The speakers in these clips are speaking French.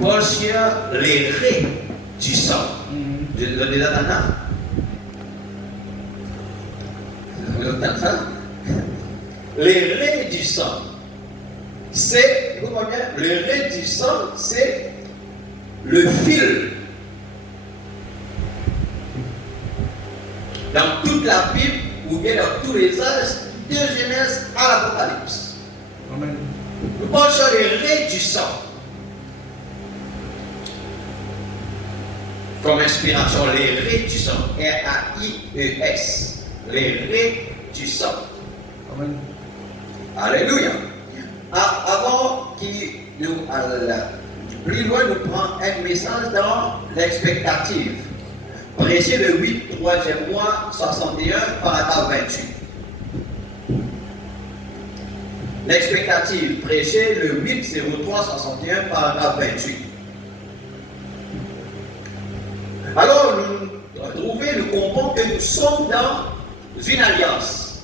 parlons sur les raies du sang. Vous avez déjà entendu ça? Vous avez entendu ça? Les raies du sang. C'est, vous voyez, le raies du sang, c'est le fil. Dans toute la Bible, ou bien dans tous les âges, de Genèse à l'Apocalypse. Amen. Nous parlons sur les raies du sang. Comme inspiration, les raies du sang. R-A-I-E-S. Les raies du sang. Amen. Alléluia. Avant qu'il nous aille plus loin, nous prenons un message dans l'expectative. Prêché le 8, 3e mois, 61, paragraphe 28. L'expectative, prêché le 8, 03, 61, paragraphe 28. Alors, nous comprenons que nous sommes dans une alliance.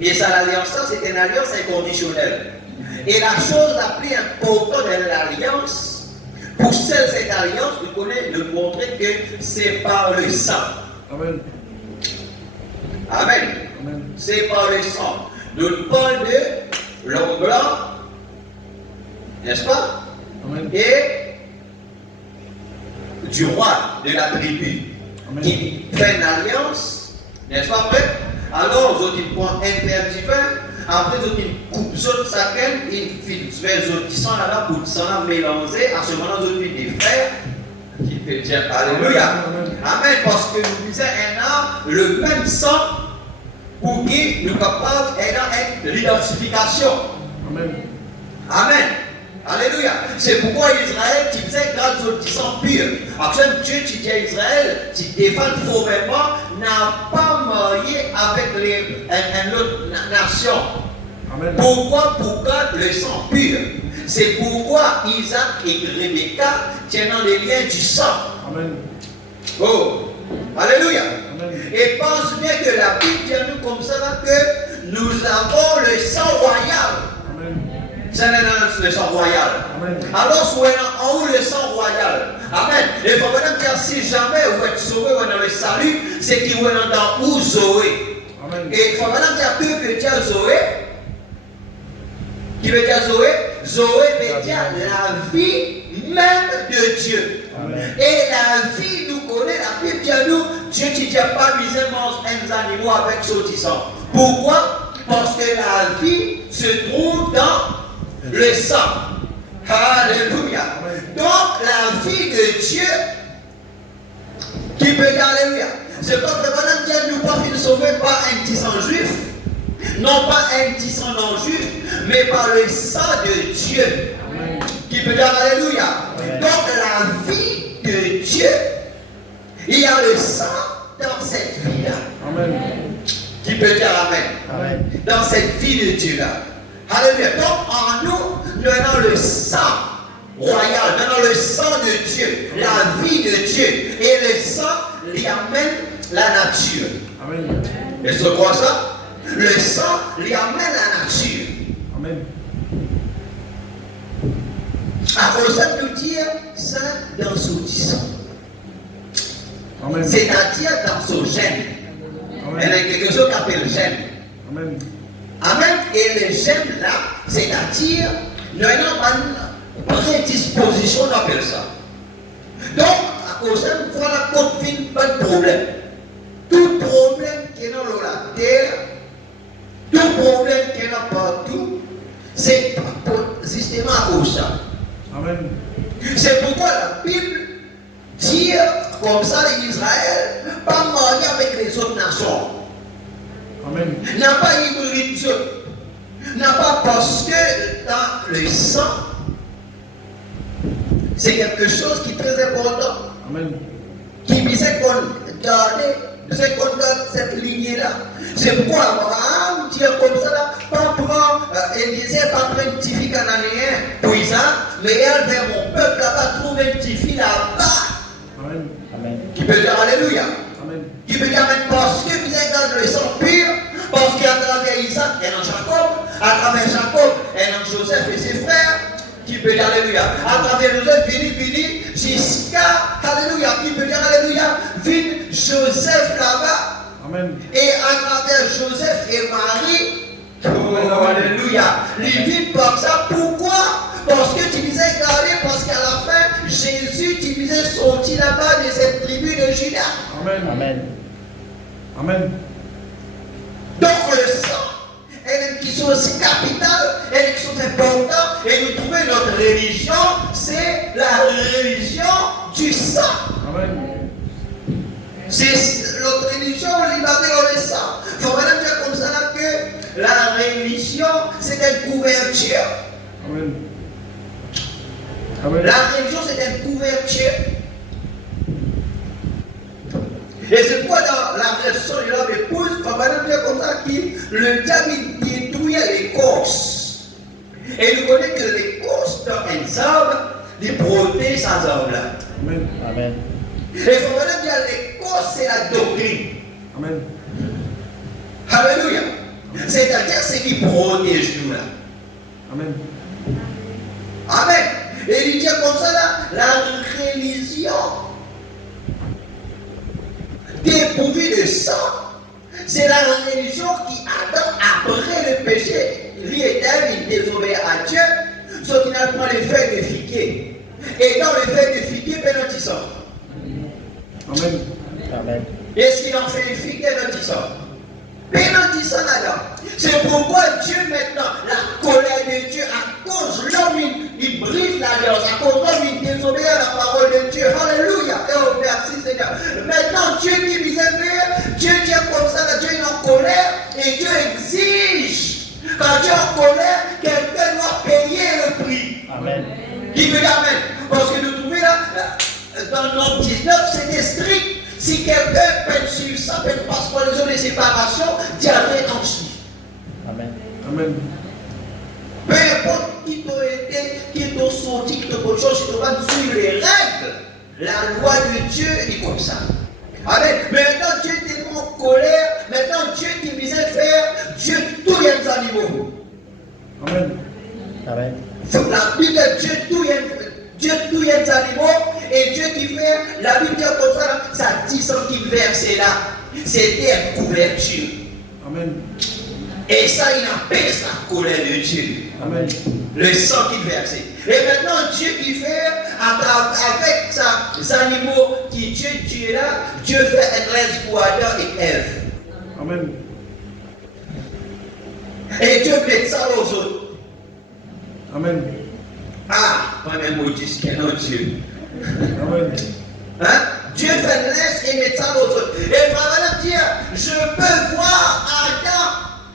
Et ça, l'alliance, c'est une alliance inconditionnelle. Et la chose la plus importante de l'alliance, pour cette alliance, vous connaissez de montrer que c'est par le sang. Amen. Amen. Amen. C'est par le sang. Nous parlons de l'homme blanc, n'est-ce pas? Amen. Et du roi de la tribu. Amen. Qui fait une alliance, n'est-ce pas vrai? Alors, ils ont prend un père divin. Après, ils ont coupe chacun, ils font les autres qui sont là pour s'en mélanger. À ce moment-là, ils ont des frères qui peuvent dire Alléluia. Amen. Parce que nous disons le même sang pour qui nous capables d'être l'identification. Amen. Amen. Alléluia. C'est pourquoi Israël qui disait grâce aux qui sont purs. Après, Dieu qui dit à Israël, qui défend formellement, n'a pas marié avec une autre nation. Amen. Pourquoi? Pourquoi le sang pur? C'est pourquoi Isaac et Rebecca tiennent les liens du sang. Amen. Oh, Alléluia. Amen. Et pense bien que la Bible dit à nous comme ça là, que nous avons le sang royal. C'est le sang royal. Amen. Alors, soyez en haut le sang royal. Amen. Et il faut maintenant dire si jamais vous êtes sauvé dans le salut, c'est qu'il vous est dans où Zoé. Amen. Et il faut maintenant dire que veut dire Zoé. Qui veut dire Zoé? Zoé veut dire la vie même de Dieu. Amen. Et la vie, nous connaît, la Bible dit à nous, Dieu qui dit pas misère mange un animaux avec sautissant. Pourquoi? Parce que la vie se trouve dans le sang. Alléluia. Donc la vie de Dieu qui peut dire Alléluia. C'est pas que maintenant Dieu nous pas fait sauver par un petit sang juif, non pas un petit sang non juif, mais par le sang de Dieu. Amen. Qui peut dire Alléluia. Amen. Donc la vie de Dieu, il y a le sang dans cette vie-là. Amen. Qui peut dire Amen. Amen. Dans cette vie de Dieu-là. Alléluia. Donc en nous, nous avons le sang royal, nous avons le sang de Dieu, la vie de Dieu. Et le sang lui amène la nature. Amen. Et c'est quoi ça? Le sang lui amène la nature. Amen. Alors ça nous dit ça dans son sang. C'est-à-dire dans son gène. Il y a quelque chose qu'on appelle gène. Amen. Amen. Et le gène là, c'est-à-dire, nous avons une prédisposition, on appelle ça. Donc, à cause de ça, voilà qu'on fait pas de problème. Tout problème qui est dans la terre, tout problème qui est là partout, c'est justement à cause de ça. Amen. C'est pourquoi la Bible dit comme ça l'Israël, pas marier avec les autres nations. Amen. N'a pas hybridé, n'a pas parce que dans le sang, c'est quelque chose qui est très important. Amen. Qui disait qu'on garde cette lignée-là. C'est pourquoi Abraham dit comme ça là, pas prendre, il disait pas prendre un petit fille cananéen pour Isaac, mais elle vers mon peuple là-bas, trouve un petit fille là-bas. Amen. Amen. Qui peut dire Alléluia. Amen. Qui peut dire Amen parce que vous êtes dans le sang pur, parce qu'à travers Isaac et dans Jacob, à travers Jacob et dans Joseph et ses frères, qui peut dire Alléluia. À travers nous autres, vini, jusqu'à, Alléluia, qui peut dire Alléluia, vin Joseph là-bas. Amen. Et à travers Joseph et Marie, oh, Alléluia, les vies comme ça. Pourquoi? Parce que tu disais, regardez, parce qu'à la fin, Jésus, tu disais, sorti là-bas de cette tribu de Judas. Amen. Amen. Amen. Donc le sang, elle est qui sont aussi capitales, elle est qui sont importantes, et nous trouvons notre religion, c'est la religion du sang. Amen. C'est notre religion, on est basé dans le sang. Il faut même dire comme ça là que la religion, c'est une couverture. Amen. Amen. La religion, c'est une couverture. Et c'est pourquoi dans la version de l'homme épouse, il faut même dire comme ça que le diable détruisait l'écorce. Et nous connaissons que l'écorce dans un arbre, il protège sans arbre là. Amen. Amen. Et il faut même dire l'écorce, c'est la doctrine. Amen. Alléluia. C'est-à-dire ce qui protège nous là. Amen. Amen. Et il dit comme ça là, la religion dépourvue de sang, c'est la religion qui attend après le péché. Lui était, il désobéit à Dieu, ce qui n'a pas les feuilles de figuier. Et dans les feuilles de figuier, pénantissant. Amen. Amen. Et ce qu'il en fait les figuier, pénantissant. Pénantissant là-dedans. C'est pourquoi Dieu maintenant, la colère de Dieu, à cause de l'homme, il brise l'alliance, à cause de l'homme, il désobéit à la parole de Dieu. Alléluia. Et oh, merci Seigneur. Maintenant, Dieu qui misère, Dieu dit comme ça, là, Dieu est en colère et Dieu exige. Quand Dieu est en colère, quelqu'un doit payer le prix. Amen. Qui veut dire Amen? Parce que nous trouvons là, dans Nombre 19, c'était strict. Si quelqu'un peut suivre ça, peut passer par les zones de séparation, Dieu a fait ensuite. Amen. Amen. Peu importe qui t'a été, qui t'a sorti, qui t'a autre chose, si tu vas suivre les règles, la loi de Dieu est comme ça. Amen. Maintenant, Dieu est tellement en colère, maintenant, Dieu qui visait faire, Dieu tous les animaux. Amen. Amen. La Bible dit Dieu tous les animaux, et Dieu qui fait, la Bible dit comme ça 10 centimes versé là, c'était une couverture. Amen. Et ça, il apaise la colère de Dieu. Amen. Le sang qu'il versait. Et maintenant, Dieu qui fait, avec ses animaux qui Dieu est là, Dieu fait un reste pour Adam et Ève. Amen. Et Dieu met ça aux autres. Amen. Ah, moi-même, je dis qu'il y a un Dieu. Amen. Hein? Dieu fait un reste et met ça aux autres. Et vraiment dire, je peux voir Adam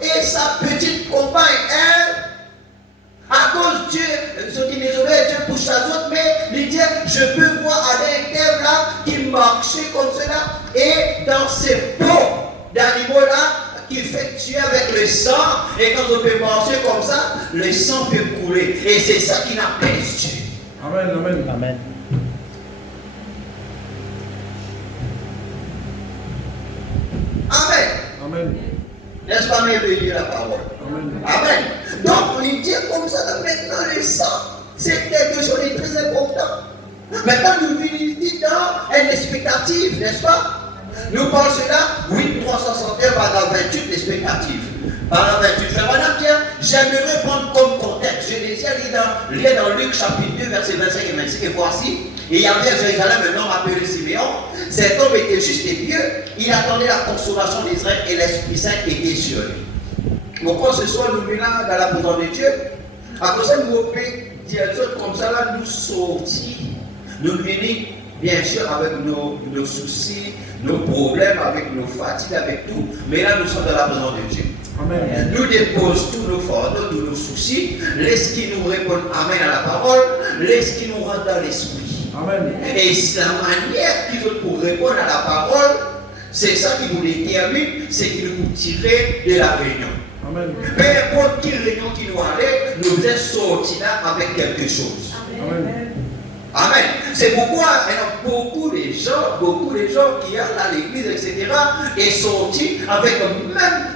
et sa petite compagne, Ève. À cause de Dieu, ceux qui désobéissent, Dieu pousse à autres, mais il dit, je peux voir avec Ève là, qui marchait comme cela, et dans ces pots d'animaux là, qui fait tuer avec le sang, et quand on peut marcher comme ça, le sang peut couler. Et c'est ça qui n'apaise Dieu. Amen. Amen. Amen. Amen. Amen. N'est-ce pas merveilleux la parole? Amen. Amen. Donc, il dit comme ça, là, maintenant le sang, c'est quelque chose de très important. Maintenant, nous vivons dans une expectative, n'est-ce pas? Nous pensons là, oui, 361, paragraphe 28, l'expectative. Paragraphe 28, frère madame, tiens, j'aimerais prendre comme contexte. Je déjà lu dans Luc chapitre 2, versets 25 et 26, et voici, il y avait à Jérusalem un homme appelé Siméon. Cet homme était juste et pieux, il attendait la consolation d'Israël et l'Esprit Saint était sur lui. Pourquoi ce soir nous venons dans la présence de Dieu? À cause de nous dire comme ça, là, nous sortir, nous venons bien sûr avec nos soucis, nos problèmes, avec nos fatigues, avec tout. Mais là, nous sommes dans la présence de Dieu. Amen. Nous déposons tous nos fardeaux, tous nos soucis, laisse qui nous répondent Amen à la parole, laisse qui nous rentre dans l'esprit. Amen. Et c'est la manière qu'ils ont pour répondre à la parole, c'est ça qui nous détermine, c'est qui nous tirer de la réunion. Amen. Peu importe quelle réunion qui nous allait, nous sommes sortis là avec quelque chose. Amen. Amen. C'est pourquoi il y a beaucoup de gens qui sont à l'église, etc., et sortis avec même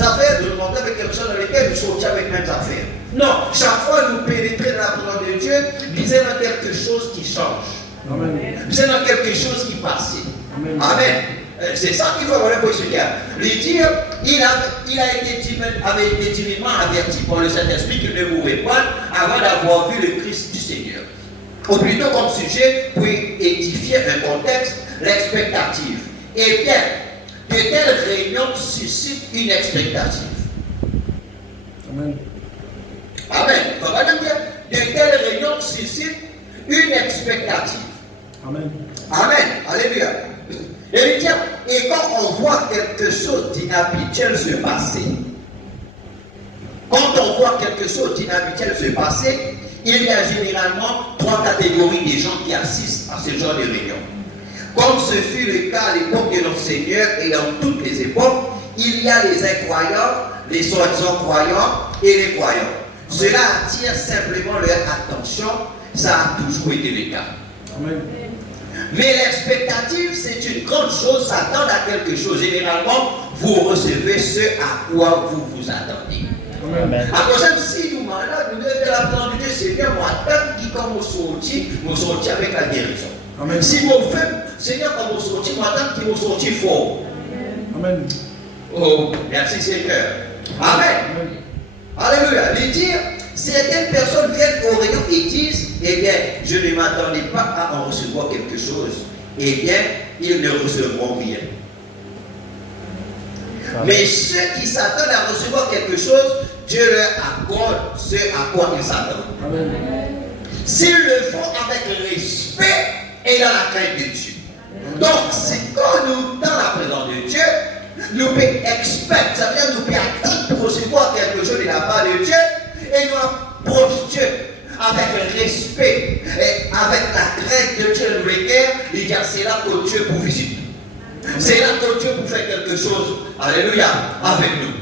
affaires de demander avec quelque chose dans lesquelles nous sortis avec les mêmes affaires. Non, chaque fois nous pénétrons dans la présence de Dieu, nous sommes dans quelque chose qui change. Amen. Nous sommes dans quelque chose qui passe. Amen. Amen. C'est ça qu'il faut vraiment pour ce cas. Le dire, il avait été divinement averti par le Saint-Esprit qu'il ne mourrait pas avant d'avoir vu le Christ du Seigneur. Ou plutôt comme sujet pour édifier un contexte, l'expectative. Et bien, de telles réunions suscitent une expectative. Amen. Amen. On va dire, de telles réunions suscitent une expectative. Amen. Amen. Alléluia. Et quand on voit quelque chose d'inhabituel se passer, se passer, il y a généralement 3 catégories de gens qui assistent à ce genre de réunion. Comme ce fut le cas à l'époque de notre Seigneur et dans toutes les époques, il y a les incroyants, les soi-disant croyants et les croyants. Cela attire simplement leur attention, ça a toujours été le cas. Amen. Mais l'expectative, c'est une grande chose, s'attendre à quelque chose. Généralement, vous recevez ce à quoi vous vous attendez. Amen. À cause de si nous malades, nous devons la présence de Dieu, Seigneur, moi, tant qui comme vous sortir avec la guérison. Amen. Si vous faites, Seigneur, comme vous sortir, moi, tant qui vous sortir fort. Amen. Oh, merci Seigneur. Amen. Amen. Alléluia. Les dire, certaines personnes viennent au rayon et disent, eh bien, je ne m'attendais pas à en recevoir quelque chose. Eh bien, ils ne recevront rien. Amen. Mais ceux qui s'attendent à recevoir quelque chose, Dieu leur accorde ce à quoi ils s'attendent. Amen. S'ils le font avec respect et dans la crainte de Dieu. Donc, c'est quand nous, dans la présence de Dieu, nous pouvons expecter, ça veut dire nous pouvons attendre pour recevoir quelque chose de la part de Dieu et nous approchons Dieu avec respect et avec la crainte de Dieu nous requiert. Il dit c'est là que Dieu pour visiter. C'est là que Dieu pour faire quelque chose. Alléluia. Avec nous.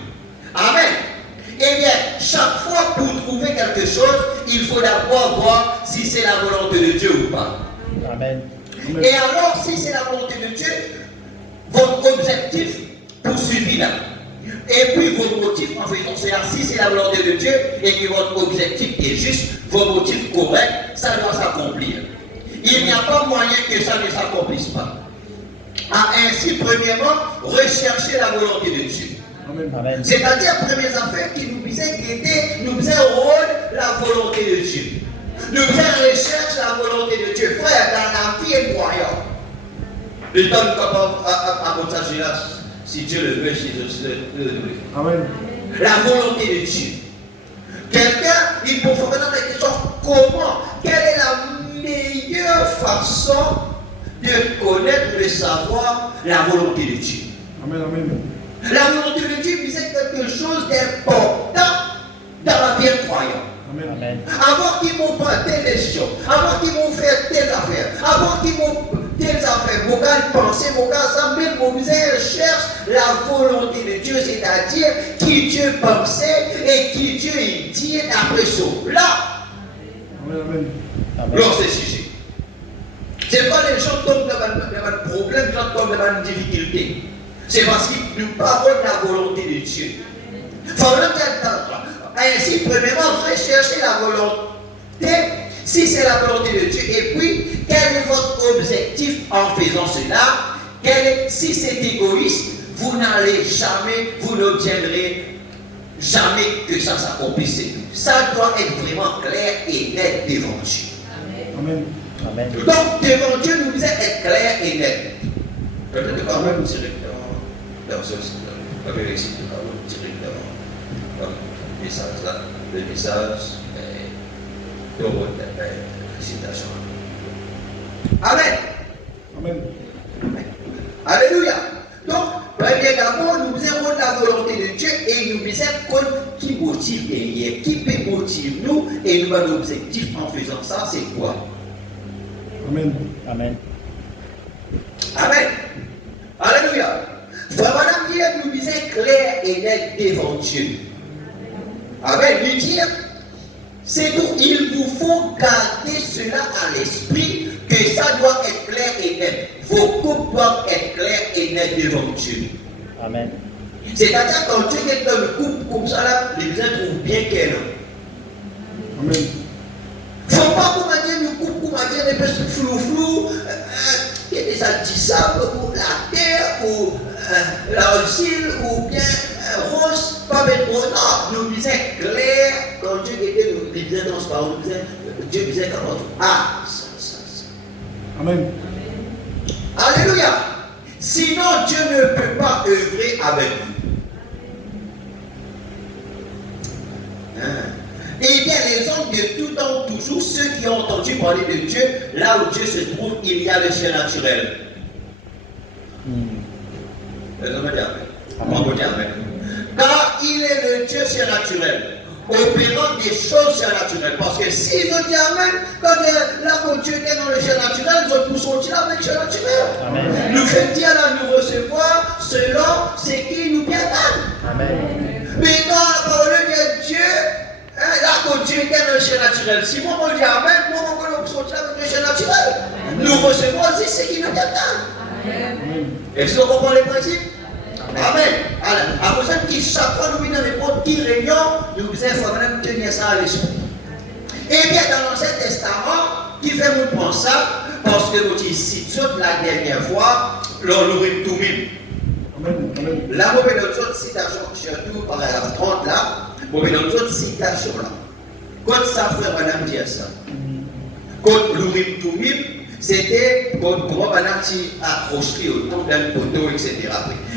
Amen. Eh bien, chaque fois pour trouver quelque chose, il faut d'abord voir si c'est la volonté de Dieu ou pas. Amen. Et alors, si c'est la volonté de Dieu, votre objectif poursuivi là. Et puis vos motifs en faisant cela, si c'est la volonté de Dieu et que votre objectif est juste, vos motifs corrects, ça doit s'accomplir. Il n'y a pas moyen que ça ne s'accomplisse pas. Ainsi, premièrement, rechercher la volonté de Dieu. Amen. Amen. C'est-à-dire, première affaire qui nous disait guider, nous disait rôle la volonté de Dieu. Nous recherche la volonté de Dieu. Frère, dans la vie incroyable. Le temps nous capable à partager là, si Dieu le veut, si Dieu le veut. Amen. La volonté de Dieu. Quelqu'un, il peut faire la question, comment, quelle est la meilleure façon de connaître, de savoir la volonté de Dieu. Amen. Amen. La volonté de Dieu, c'est quelque chose d'important dans la vie incroyable. Amen. Amen. Avant qu'ils m'ont pas telle décision, avant qu'ils m'ont fait telle affaire, avant qu'ils m'ont telle affaire, mon gars penser, mon gars s'embête, mon misère cherche la volonté de Dieu, c'est-à-dire qui Dieu pensait et qui Dieu dit après cela. Amen. Amen. Amen. Lors ces sujets. C'est pas les gens tombent dans un problème, les gens tombent dans une difficulté. C'est parce qu'ils nous parlent de la volonté de Dieu. Ainsi, premièrement, recherchez la volonté, si c'est la volonté de Dieu. Et puis, quel est votre objectif en faisant cela? Si c'est égoïste, vous n'allez jamais, vous n'obtiendrez jamais que ça s'accomplisse. Ça doit être vraiment clair et net devant Dieu. Amen. Amen. Donc, devant Dieu, nous devons être clair et net. Peut-être que quand même directement, dans ce directement, le message là, le message de votre citation. Amen. Amen. Alléluia. Donc, bien d'abord, nous avons la volonté de Dieu et nous avons qui motive derrière, qui peut motiver nous et nous avons l'objectif en faisant ça, c'est quoi? Amen. Amen. Amen. Alléluia. Voilà bien nous disait clair et net devant Dieu. Amen. Lui dire, c'est tout. Il vous faut garder cela à l'esprit, que ça doit être clair et net. Vos couples doivent être clairs et nets devant Dieu. Amen. C'est-à-dire quand Dieu est dans le couple comme ça, là, les gens trouvent bien qu'elle. Amen. Faut pas comment dire, nous coupe, comment dire, des personnes flou, qui est déjà dit ça, ou la terre, ou l'argile, ou bien rose, pas mettre non, nous disons clair, quand Dieu était, nous disons transparent, nous disons, Dieu disait comment ça. Amen. Alléluia. Sinon, Dieu ne peut pas œuvrer avec vous. Eh bien, les hommes de tout temps, toujours ceux qui ont entendu parler de Dieu, là où Dieu se trouve, il y a le ciel naturel. Les hommes disent Amen. Car il est le Dieu surnaturel, opérant des choses surnaturelles. Parce que s'ils ont dit Amen, quand Dieu était dans le surnaturel, ils ont tous sorti là avec le surnaturel. Nous fait dire là, nous recevoir selon ce qui nous vient d'âme. Amen. Mais dans la parole de Dieu, là quand Dieu était dans le surnaturel, si moi on dit Amen, moi on peut sortir avec le surnaturel. Nous recevons aussi ce qui nous vient d'âme. Est-ce que vous comprenez le principe? Amen. Alors, à cause de chaque fois nous venons dans les petites réunions, nous vous informons de tenir ça à l'esprit. Et bien, dans l'Ancien Testament, qui fait nous penser ça, parce que nous disons la dernière fois, l'Orim Tumim. Amen. Là, nous avons d'autres citations, surtout par la 30 là, nous avons d'autres citations là. Quand ça, frère, madame, dit ça. Quand l'Orim Tumim, c'était comment madame qui accrocherait autour d'un poteau, etc.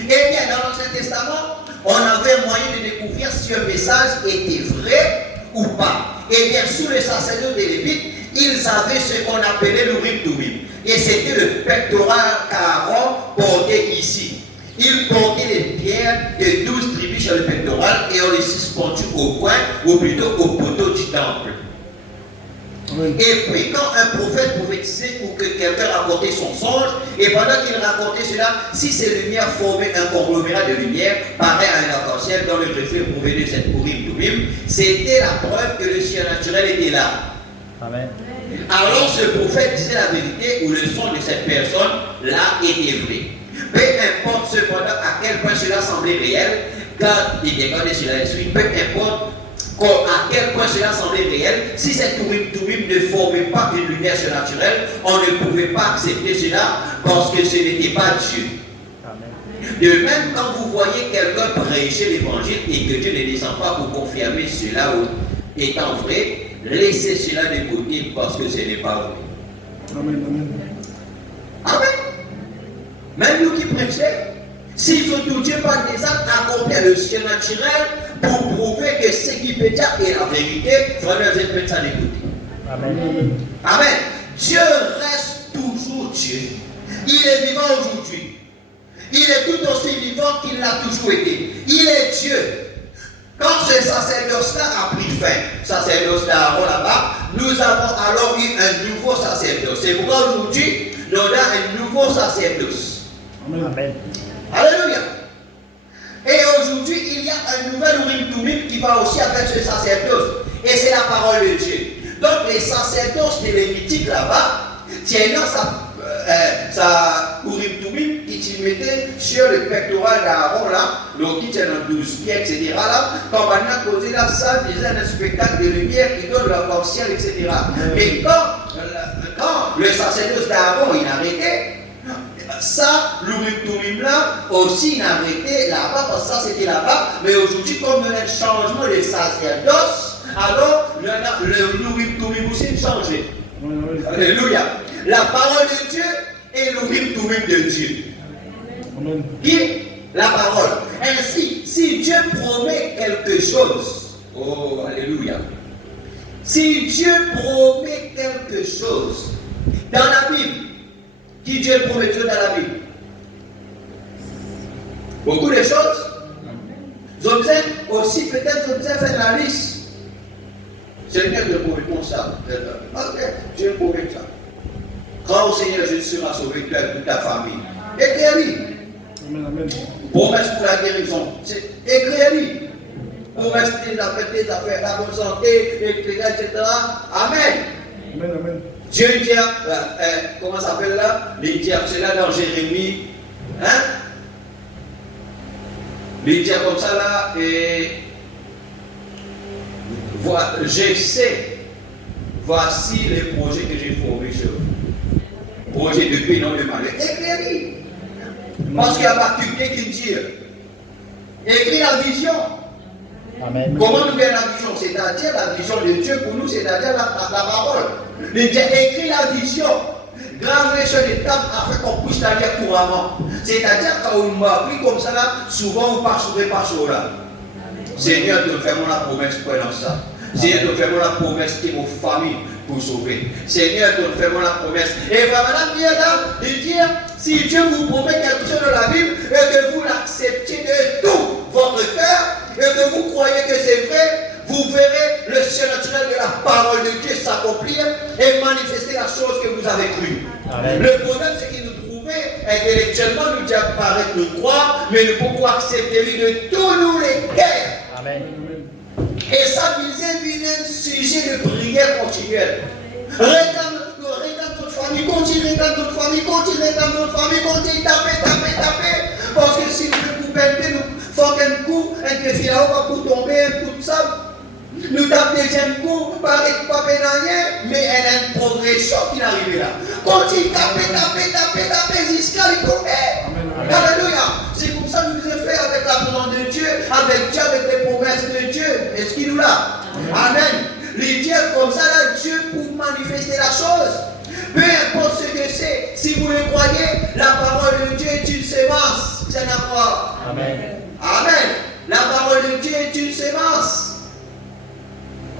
Eh bien, dans l'Ancien Testament, on avait moyen de découvrir si un message était vrai ou pas. Eh bien, sous le sacerdoce des Lévites, ils avaient ce qu'on appelait l'Urim Tumim. Et c'était le pectoral qu'Aaron portait ici. Il portait les pierres de 12 tribus sur le pectoral et on les suspendait au coin, ou plutôt au poteau du temple. Et puis quand un prophète prophétisait ou que quelqu'un racontait son songe, et pendant qu'il racontait cela, si ces lumières formaient un conglomérat de lumière, pareil à un arc-en-ciel dont le reflet provenait de cette Urim Tumim, c'était la preuve que le surnaturel était là. Amen. Alors ce prophète disait la vérité ou le son de cette personne-là était vrai. Peu importe cependant à quel point cela semblait réel, quand il regardait cela suit, peu importe à quel point cela semblait réel, si cette Urim Tumim ne formait pas une lumière surnaturelle, on ne pouvait pas accepter cela parce que ce n'était pas Dieu. Amen. De même, quand vous voyez quelqu'un prêcher l'évangile et que Dieu ne descend pas pour confirmer cela étant vrai, laissez cela de côté parce que ce n'est pas vrai. Amen. Amen. Même nous qui prêchons, s'il faut tout Dieu par des actes accomplir le surnaturel pour prouver que ce qui peut dire est la vérité, vraiment vous êtes prêts à l'écouter. Amen. Amen. Dieu reste toujours Dieu. Il est vivant aujourd'hui. Il est tout aussi vivant qu'il l'a toujours été. Il est Dieu. Quand ce sacerdoce-là a pris fin, sacerdoce d'Aaron là-bas, nous avons alors eu un nouveau sacerdoce. C'est pourquoi aujourd'hui, nous avons un nouveau sacerdoce. Amen. Alléluia. Et aujourd'hui, il y a un nouvel Urim Tumim qui va aussi avec ce sacerdoce. Et c'est la parole de Dieu. Donc les sacerdoces des Lévitiques là-bas, tiennent sa Urim Tumim qui mettait sur le pectoral d'Aaron là, donc qui tient dans 12 pieds, etc. là, quand on a causé là, ça disait un spectacle de lumière qui donne l'arc-en-ciel, etc. Mais quand le sacerdoce d'Aaron il arrêtait, ça, l'Urim Tumim là, aussi il arrêtait là-bas, parce que ça c'était là-bas, mais aujourd'hui, comme il y a un changement de sacerdoce, alors le Urim Tumim aussi a changé. Alléluia. La parole de Dieu est l'Urim Tumim de Dieu. Amen. Qui? La parole. Ainsi, si Dieu promet quelque chose, oh, alléluia. Si Dieu promet quelque chose dans la Bible, qui Dieu promet dans la Bible? Beaucoup de choses. Vous observez aussi, peut-être vous observez la liste. Seigneur, Dieu promet pour ça. Ok, Dieu promet ça. Quand au Seigneur, je serai sauvé de toute ta famille. Écris-lui. Amen. Promesse pour la guérison. Écris-lui. Promesse tes affaires, la bonne santé, etc. Amen. Amen. Dieu dit, comment ça s'appelle là? Il dit cela dans Jérémie. Hein? Il dit comme ça là, et voilà, je sais voici les projets que j'ai formés chez vous. Projet de paix, non de malheur. Écris. Parce qu'il y a Habakkuk qui dit, écris la vision. Amen. Comment nous gagnons la vision? C'est-à-dire la vision de Dieu pour nous, c'est-à-dire la parole. Il dit, écris la vision. Gravez sur les tables afin qu'on puisse la lire couramment. C'est-à-dire quand on m'a appris comme ça, là, souvent on passe sur là. Seigneur, te fais-moi la promesse pour dans ça. Seigneur, te fais-moi la promesse qui est vos familles pour sauver. Seigneur, te fais-moi la promesse. Et vraiment, bien là, de dire, si Dieu vous promet quelque chose dans la Bible, et que vous l'acceptiez de tout votre cœur, et que vous croyez que c'est vrai, vous verrez le surnaturel de la parole de Dieu s'accomplir et manifester la chose que vous avez crue. Amen. Le problème, c'est qu'il nous trouvait intellectuellement, nous dit apparaître nous croire, mais nous pouvons accepter lui de tous nous les cœurs. Amen. Et ça visait un sujet de prière continuelle. Réclame notre famille, continue, réclame notre famille, continue, taper. Parce que si nous pouvons perdre, nous faisons un coup, un défi là-haut, pour tomber, un coup de sable. Nous tapons deuxième coup, pas rien, mais elle a une progression qui est arrivée là. Continue, taper, jusqu'à lui tomber. Alléluia. C'est comme ça que nous devons faire avec la parole de Dieu, avec Dieu, avec les promesses de Dieu. Est-ce qu'il nous l'a? Amen. Les dieux comme ça, là, Dieu pour manifester la chose. Peu importe ce que c'est, si vous le croyez, la parole de Dieu est une sémence. C'est la foi. Amen. Amen. La parole de Dieu est une sémence.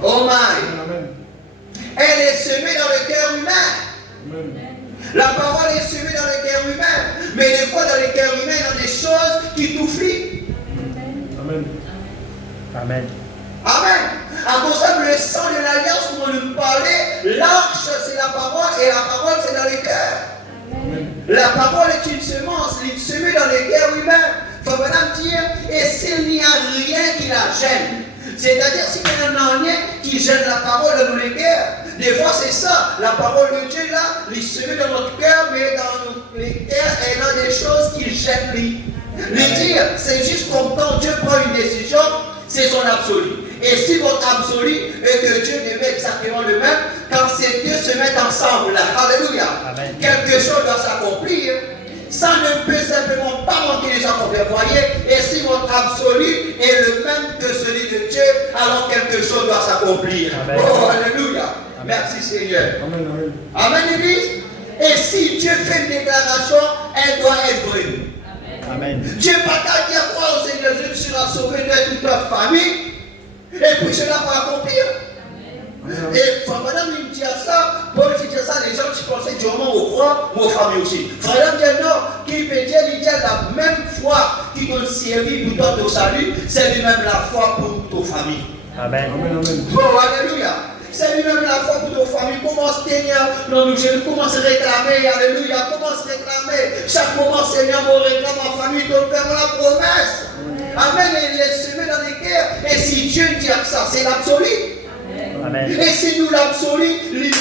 Oh my. Amen. Elle est semée dans le cœur humain. Amen. La parole est semée dans le cœur humain. Mais des fois, dans le cœur humain, il y a des choses qui tout flippent. Amen. Amen. Amen. À cause de le sang de l'alliance, pour nous parler, l'arche c'est la parole et la parole c'est dans les cœurs. Amen. La parole est une semence, il semée dans les cœurs humains. Il faut maintenant dire, et s'il n'y a rien qui la gêne, c'est-à-dire s'il n'y a rien qui gêne la parole dans les cœurs, des fois c'est ça, la parole de Dieu là, il semée dans notre cœur, mais dans les cœurs, elle a des choses qui gênent lui. Le dire, c'est juste comme quand Dieu prend une décision, c'est son absolu. Et si votre absolu est que Dieu devait exactement le même, quand ces deux se mettent ensemble, là, alléluia, Amen. quelque chose doit s'accomplir. Ça ne peut simplement pas manquer de s'accomplir. Voyez, et si votre absolu est le même que celui de Dieu, alors quelque chose doit s'accomplir. Amen. Oh, alléluia. Amen. Merci Seigneur. Amen. Amen. Amen, Église. Et si Dieu fait une déclaration, elle doit être vraie. Amen. Dieu n'a pas qu'à dire quoi au Seigneur, Dieu sera sauvé de toute ta famille. Et puis cela va accomplir. Et madame il dit à ça, Paul dit à ça, les gens qui pensaient durement aux croix ou aux familles aussi. Madame dit non, qui peut dire, il dit la même foi qui t'ont servi pour toi au salut, c'est lui-même la foi pour ta famille. Amen. Amen. Amen. Oh, alléluia. C'est lui-même la foi pour ta famille. Commence Seigneur, non, nous je commence à réclamer, alléluia, commence à réclamer. Chaque moment, Seigneur, mon réclame ma famille, donc faire la promesse. Amen, et il est semé dans les cœurs. Et si Dieu dit que ça, c'est l'absolu. Amen. Et si nous l'absolu, lui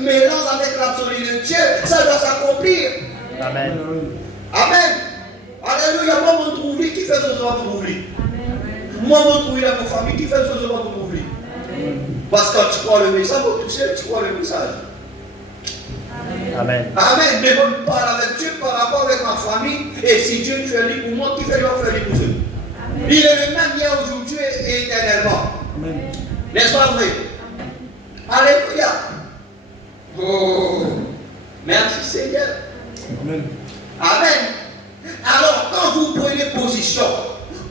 mélange avec l'absolu de Dieu, ça doit s'accomplir. Amen. Amen. Alléluia. Moi, mon trouvé, qui fait ce soir pour ouvrir? Moi, mon trouvé dans ma famille, qui fait ce soir pour ouvrir? Parce que quand tu crois le message, tu sais, tu crois le message. Amen. Amen. Mais on parle avec Dieu par rapport avec ma famille. Et si Dieu fait lui pour moi, qui fait lui faire lui pour eux? Il est le même hier, aujourd'hui et éternellement. Amen. N'est-ce pas vrai? Alléluia. Oh. Merci Seigneur. Amen. Amen. Alors, quand vous prenez position,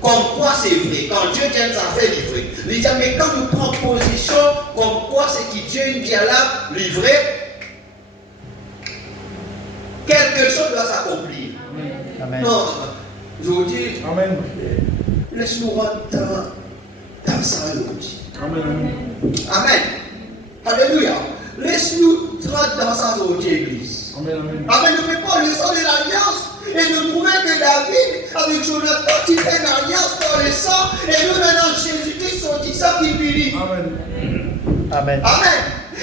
comme quoi c'est vrai, quand Dieu dit ça fait livré, il dit, mais quand nous prenons position, comme quoi c'est que Dieu dit là, livré, quelque chose doit s'accomplir. Amen. Non, je vous dis, Amen. laisse-nous rendre dans sa logique. Amen. Amen. Alléluia. Laisse-nous rentrer dans sa logique, Église. Amen. Amen. Amen. Nous ne pouvons pas le sang de l'alliance et nous trouver que David, avec Jonathan, qui fait une alliance dans le sang, et nous maintenant Jésus-Christ, son dit ça qui punit. Amen. Amen. Amen.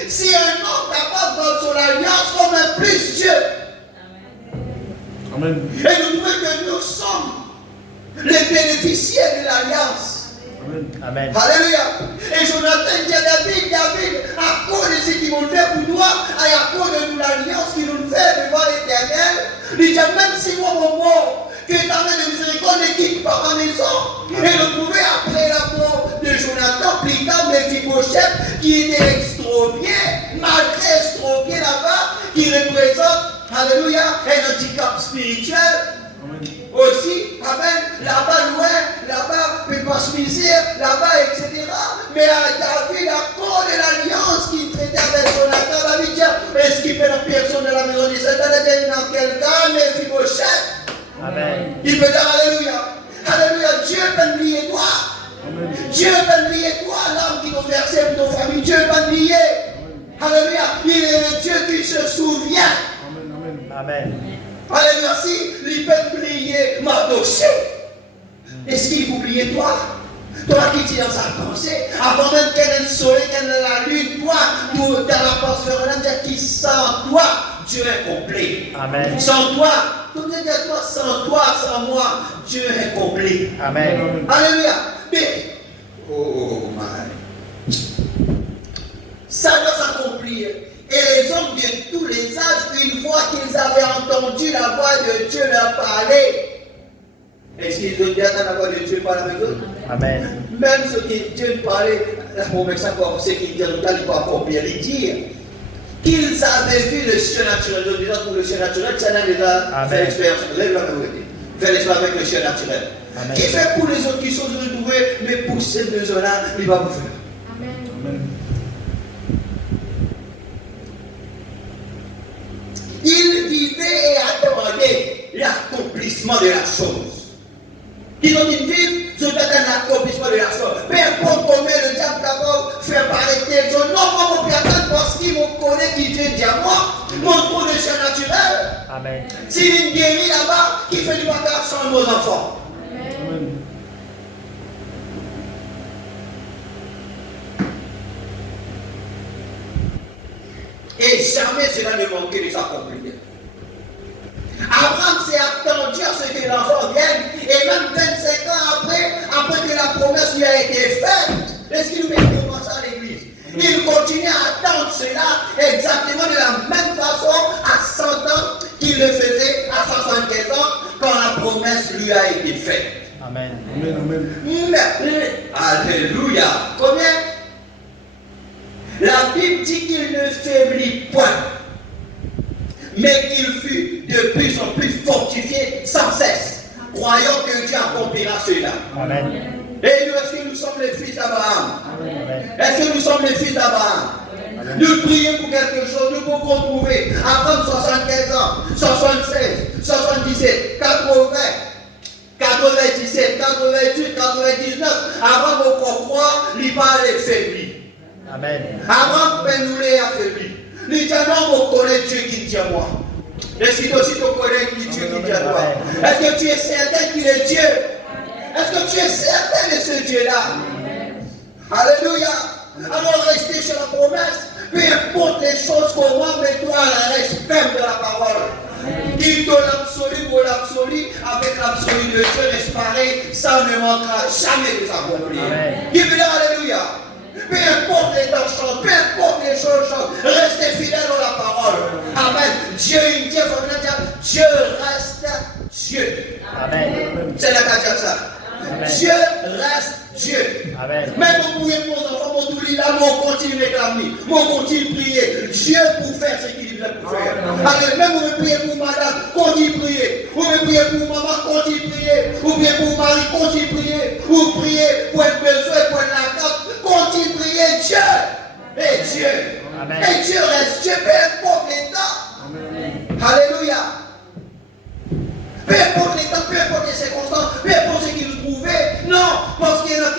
Si un homme capable dans son alliance, comme un plus Dieu. Amen. Et nous trouvons que nous sommes les bénéficiaires de l'alliance. Amen. Amen. Alléluia. Et Jonathan dit à David, à cause de ce qu'ils vont faire pour toi, à cause de l'alliance qu'ils vont faire devant l'Éternel. Il dit même si moi mon mort, que ta main de miséricorde ne quitte pas ma maison. Et le trouver après la mort de Jonathan, plus tard Mephibosheth, qui était extropié, malgré extropié là-bas, qui représente, alléluia, un handicap spirituel. Aussi, amen, là-bas loin, là-bas, peut pas se misère, là-bas, etc. Mais à David, à cause de l'alliance qui traitait avec Jonathan, David dit, est-ce qu'il peut la personne de la maison de Satan, dans quel cas, Mephibosheth? Amen. Il peut dire alléluia. Alléluia. Dieu peut oublier toi. Amen. Dieu peut oublier toi, l'âme qui t'a versé pour ton famille. Dieu peut oublier. Alléluia. Il est le Dieu qui se souvient. Amen. Amen. Amen. Alléluia. Si il peut oublier Mardoché, est-ce qu'il peut oublier toi? Toi qui es dans sa pensée, avant même qu'elle ait le soleil, qu'elle ait la lune, toi, dans la pensée, qui sans toi, Dieu est complet. Amen. Sans toi, tout le monde dit toi, sans toi, sans moi, Dieu est complet. Amen. Alléluia. Mais, oh my. Ça doit s'accomplir. Et les hommes de tous les âges, une fois qu'ils avaient entendu la voix de Dieu leur parler, est-ce qu'ils ont dit à la voix de Dieu parler avec eux? Amen. Même ceux qui Dieu parlait, c'est qu'ils ne pas accomplir, ils disent qu'ils avaient vu le ciel naturel. Je disais pour le ciel naturel, ça n'a déjà fait l'expérience. Lève la main. Fais l'expérience avec le ciel naturel. Amen. Qui fait pour les autres qui sont retrouvés, mais pour ces deux-là, il va vous faire. Amen. Ils vivaient et attendaient l'accomplissement de la chose. Ils ont dit vivre, je dois attendre l'accomplissement de la chose. Peu importe combien le diable d'abord fait paraître, je non, moi, mon père, parce qu'il me connaît qui Dieu dit à moi, mon trou de chien naturel. Amen. S'il y a une guérie là-bas qui fait du bagage sans nos enfants. Amen. Et jamais cela ne manquait de s'accomplir. Abraham s'est attendu à ce que l'enfant vienne, et même 25 ans après que la promesse lui a été faite, est-ce qu'il nous met comment ça à l'église? Il continue à attendre cela exactement de la même façon à 100 ans qu'il le faisait à 75 ans quand la promesse lui a été faite. Amen. Amen. Amen. Alléluia. Combien? La Bible dit qu'il ne faiblit point, mais qu'il fut de plus en plus fortifié sans cesse, croyant que Dieu accomplira cela. Amen. Et nous, est-ce que nous sommes les fils d'Abraham? Amen. Est-ce que nous sommes les fils d'Abraham? Nous prions pour quelque chose, nous pouvons trouver avant 75 ans, 76, 77, 80, 97, 88, 99, avant qu'on croire, il parle faibli. Amen. Avant que nous l'ayons affaibli. Les gens on connaît Dieu qui dit à moi. Est-ce que aussi tu connais Dieu qui dit à toi? Est-ce que tu es certain qu'il est Dieu? Est-ce que tu es certain de ce Dieu-là? Alléluia. Alors restez sur la promesse. Peu importe les choses qu'on voit, mets-toi à la respect de la parole. Quitte l'absolu pour l'absolu, avec l'absolu de Dieu, reste pareil, ça ne manquera jamais de s'accomplir. Qui veut dire alléluia? Peu importe les temps changent, peu importe les choses changent, restez fidèles à la parole. Amen. Dieu, une Dieu, Dieu reste Dieu. Amen. C'est la cas ça. Amen. Dieu reste Dieu. Amen. Même vous pouvez pour vos enfants, mon tout là, mon continue réclamer, mon continue prier. Dieu pour faire ce qu'il veut pour faire. Allez, même vous priez pour madame, continue prier. Vous priez pour maman, continue prier. Vous priez pour mari, continue prier. Vous priez pour un besoin, pour la carte, continue prier Dieu. Et Dieu. Amen. Et Dieu reste Dieu, peu importe les temps. Alléluia. Peu importe les temps, peu importe les circonstances, peu importe ce qu'il nous trouvait. Non, parce qu'il y a la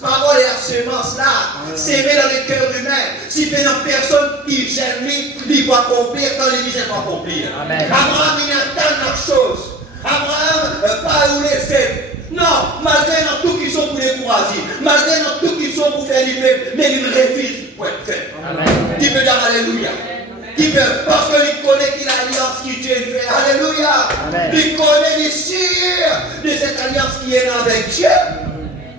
parole et la semence là, s'aimer dans le cœur humain. Si il y a une personne qui gêne, il va accomplir quand il dit qu'il va accomplir. Amen. Abraham, il attend la chose. Abraham, pas où les faibles. Non, malgré dans tout qui sont pour les courageux, malgré dans tout qui sont pour faire du faible, mais il refuse pour être faible. Qui peut dire alléluia? Qui peut, parce qu'il connaît qu'il a l'alliance qui Dieu fait. Alléluia. Amen. Il connaît les sûr de cette alliance qui est avec Dieu.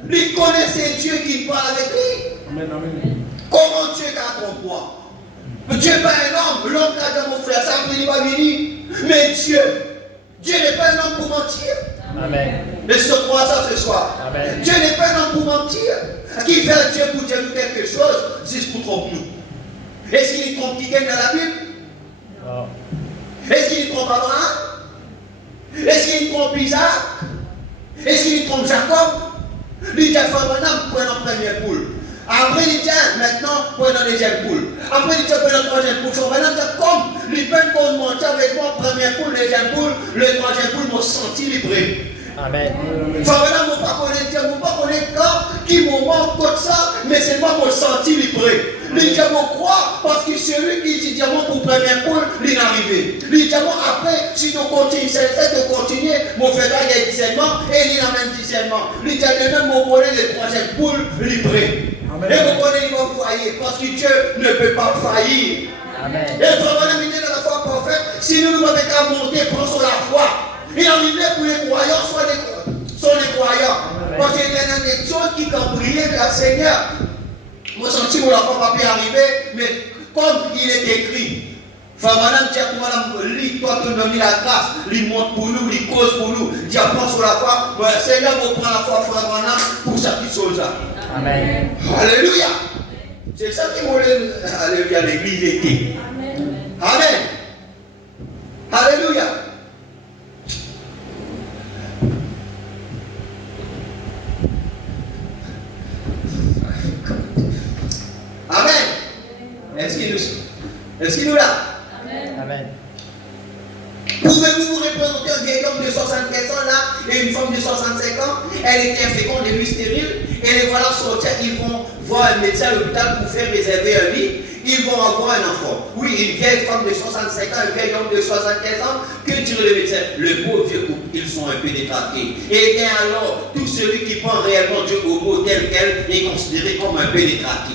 Il connaît c'est Dieu qui parle avec lui. Amen. Amen. Comment Dieu t'a trompé? Dieu n'est pas un homme. L'homme qui a dit mon frère, ça il va venir. Mais Dieu n'est pas un homme pour mentir. Amen. Est-ce que tu crois ça ce soir? Amen. Dieu n'est pas un homme pour mentir. Qui fait Dieu pour dire nous quelque chose, c'est pour tromper nous. Est-ce qu'il trompe quelqu'un dans la Bible? Oh. Est-ce qu'il trompe Abraham? Est-ce qu'il trompe Isaac? Est-ce qu'il trompe Jacob? Il dit, maintenant, prenons la première poule. Après, il dit, maintenant, prenons la deuxième poule. Après, il dit, prenons la troisième poule. Maintenant, comme les peines qu'on monte avec moi, première poule, deuxième poule, le troisième poule, m'ont senti libre. Amen. Maintenant, je ne pas connaître Dieu, je ne pas connaître quand, qui moment, comme ça, mais c'est moi qui me senti libre. Les diamants croient parce que celui qui dit diamant pour première poule, il est arrivé. Les diamants après, si tu continues, c'est de continuer, mon frère, il y a discernement et il a même discernement. Les diamants même mon connaît les troisième poule libre. Et mon connaît, il va faillir parce que Dieu ne peut pas faillir. Amen. Et le problème, il dit dans la foi prophète, si nous nous avons qu'à monter, prends sur la foi. Il arrivait pour les croyants, sont les croyants. Parce qu'il y a des choses qui ont brillé de la Seigneur. Moi, je sens que mon enfant va pas arriver, mais comme il est écrit, Madame, Madame, lis, toi, tu nous donnes la grâce, lis montre pour nous, lis cause pour nous, dis apprends sur la foi, le Seigneur va prendre la foi, frère Madame, pour cette petite chose-là. Amen. Alléluia. C'est ça qui m'a alléluia, l'église était. Amen. Alléluia. Amen. Est-ce qu'il nous l'a? Amen. Pouvez-vous vous représenter un vieil homme de 75 ans là et une femme de 65 ans? Elle était inféconde et lui stérile. Et les voilà sortir. Ils vont voir un médecin à l'hôpital pour faire réserver un lit. Ils vont avoir un enfant. Oui, une vieille femme de 65 ans, un vieil homme de 75 ans. Que dirait le médecin? Le beau vieux couple, ils sont un peu détraqués. Et bien alors, tout celui qui prend réellement Dieu au mot tel quel est considéré comme un peu détraqué.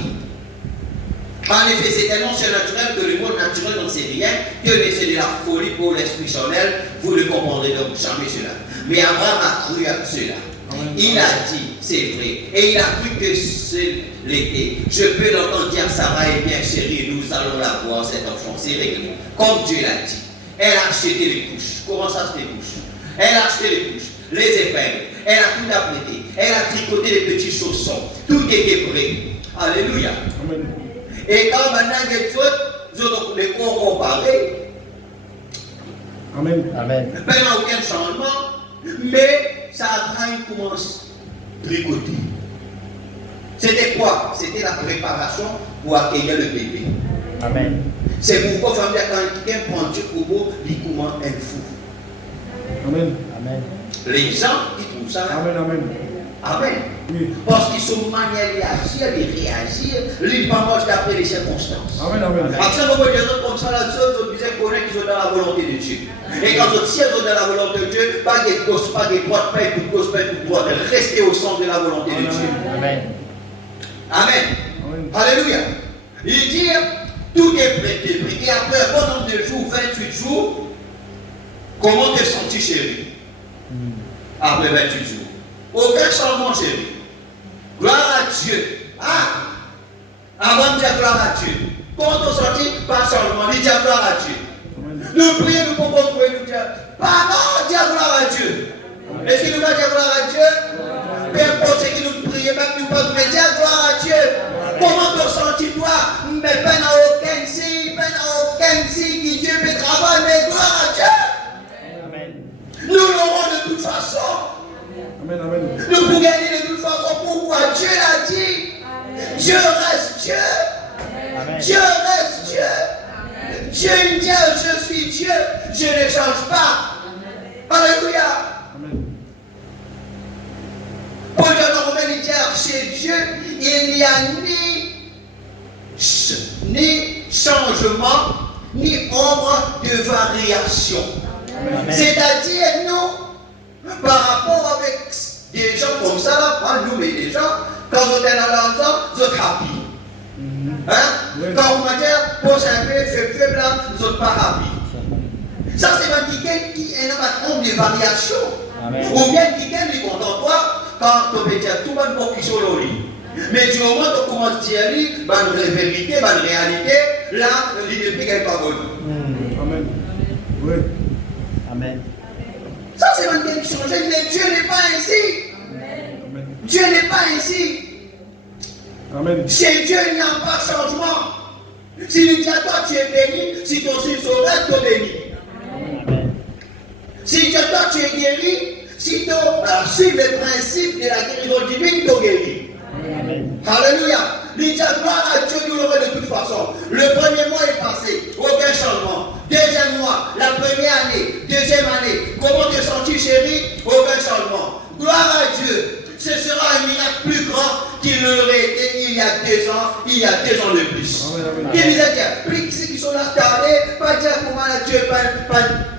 En effet, c'est tellement surnaturel que le monde naturel n'en sait rien, que c'est de la folie pour l'esprit charnel, vous ne comprendrez donc jamais cela. Mais Abraham a cru à cela. Il a dit, c'est vrai, et il a cru que l'était. Je peux l'entendre dire, Sarah est bien chérie, nous allons la voir, cet enfant, c'est réglé. Comme Dieu l'a dit. Elle a acheté les couches. Comment ça, c'est les couches? Elle a acheté les couches, les épingles, elle a tout apprêté, elle a tricoté les petits chaussons, tout était prêt. Alléluia. Amen. Et quand maintenant les autres les corps comparés, Amen. Amen. ben, il n'y a aucun changement, mais ça a quand même commencé à tricoter. C'était quoi? C'était la préparation pour accueillir le bébé. Amen. C'est pourquoi quand quelqu'un prend Dieu pour vous, il commence à être fou. Amen. Amen. Les gens qui trouvent ça, Amen. Amen. amen. Oui. Parce qu'ils sont manières de réagir, ils ne pas d'après les circonstances. Amen. Amen. Après, on va dire comme ça, la seule chose qu'ils connaissent qu'ils sont dans la volonté de Dieu. Et quand ils sont dans la volonté de Dieu, pas de gauche, pas de droite, pas de gauche, pas de droite. Restez au centre de la volonté de Dieu. Amen. Amen. Amen. Alléluia. Il dit, tout est prêt. Et après un bon nombre de jours, 28 jours, comment te sens-tu, chérie? Après 28 jours. Aucun changement, chérie. Gloire à Dieu. Ah! Avant de dire gloire à Dieu. Quand on sortit, pas changement. Il dit gloire à Dieu. Nous prions, nous pouvons trouver, nous dire, pardon, dire gloire à Dieu. Est-ce qu'il nous va dire gloire à Dieu? Peu importe ce que nous prions, même nous pouvons dire gloire à Dieu. Comment te sens-tu-toi? Mais pas dans aucun signe, qui Dieu peut travailler, mais gloire à Dieu. Amen. Nous l'aurons de toute façon. Amen. Amen. Nous pouvons gagner de toute façon. Pourquoi? Dieu l'a dit. Dieu reste Dieu. Amen. Dieu reste Dieu. Dieu dit, je suis Dieu. Je ne change pas. Alléluia. Amen. Paul dans Romains dit, chez Dieu, il n'y a ni changement, ni ombre de variation. Amen. C'est-à-dire, nous, par rapport avec des gens comme ça, là, pas nous, mais des gens, quand on est dans l'ensemble, je capis. Hein? Oui. Quand on va dire, pose un peu, fais blanc, nous ne sommes pas ravis. Ça, c'est un quelqu'un qui est dans ombre de variation. Amen. Ou bien quelqu'un qui est content toi, quand on peut dire tout le monde qui sur le lit. Mais du moment où on commence à dire, la vérité, la réalité, là, l'idée n'est pas bonne. Amen. Oui. Amen. Ça, c'est une question. Mais Dieu n'est pas ainsi. Amen. Dieu n'est pas ainsi. Amen. Chez Dieu, il n'y a pas de changement. Si il dit à toi, tu es béni, si ton fils saurait, tu es béni. Amen. Si il dit à toi, tu es guéri, si tu suis les principes de la guérison divine, tu es guéri. Amen. Alléluia. Il dit à gloire à Dieu, nous l'aurons de toute façon. Le premier mois est passé, aucun changement. Deuxième mois, la première année, deuxième année. Comment te sens-tu, chérie? Aucun changement. Gloire à Dieu. Ce sera un miracle plus grand qu'il l'aurait été il y a 2 ans, il y a 2 ans de plus. Qui nous a dit, ceux qui sont là tardés, pas dire comment là Dieu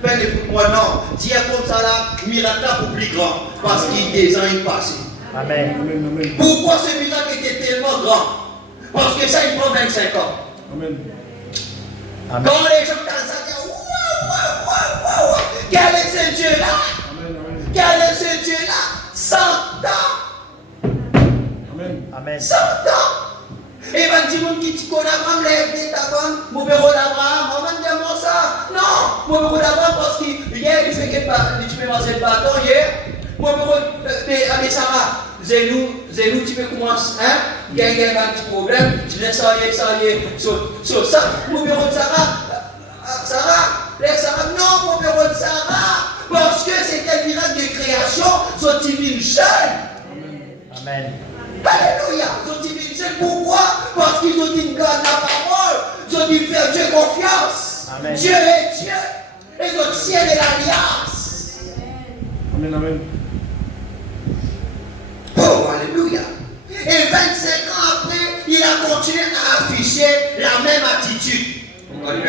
peine pour moi, non. Dire comme ça là, miracle là pour plus grand. Parce qu'il y a 2 ans, il passé. Amen. Amen. Pourquoi ce miracle était tellement grand? Parce que ça, il prend 25 ans. Amen. Amen. Quand les gens quand ça disent, waouh, quel est ce Dieu là? Amen. Quel est ce Dieu là? 100 ans. Amen. Amen. 100 ans. Et ben, dis-moi qui tu connais Abraham, lève ta bonne, mon bureau d'Abraham, on va dire moi ça. Non, mon bureau d'Abraham, parce qu'hier, il fait que tu peux manger le bâton, hier. Mon bureau de Sarah, Zénou, tu peux commencer, hein? Il y a un petit problème, tu laisses ça, sur ça. Mon bureau de Sarah, non, mon bureau de Sarah, parce que c'était un miracle de création, sont-ils une jeune? Amen. Alléluia, sont-ils une jeune? Pourquoi? Parce qu'ils ont dit garde la parole, ils ont dit faire Dieu confiance. Amen. Dieu est Dieu, et notre ciel est l'alliance. Amen. Oh, alléluia. Et 25 ans après, il a continué à afficher la même attitude. On va dire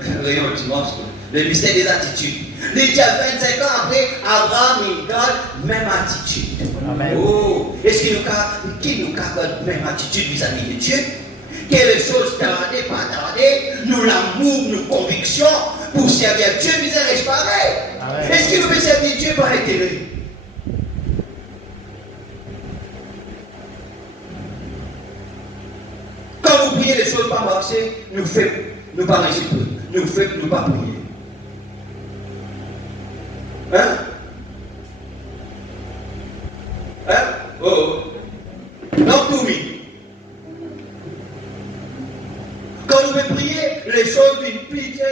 le rayon dimanche, le mystère des attitudes. Il dit à 25 ans après, Abraham, il garde même attitude. Amen. Oh, est-ce qu'il nous garde même attitude vis-à-vis de Dieu? Quelles choses tardées, pas tardées, nous l'amour, nos convictions pour servir Dieu, misère est pareil. Amen. Est-ce qu'il nous peut servir Dieu par intérêt? Quand vous priez, les choses pas marcher, nous faisons, nous pas réussir, nous faisons, nous pas prier. Hein? Oh. Donc oui. Quand nous voulons prier, les choses d'une pitié,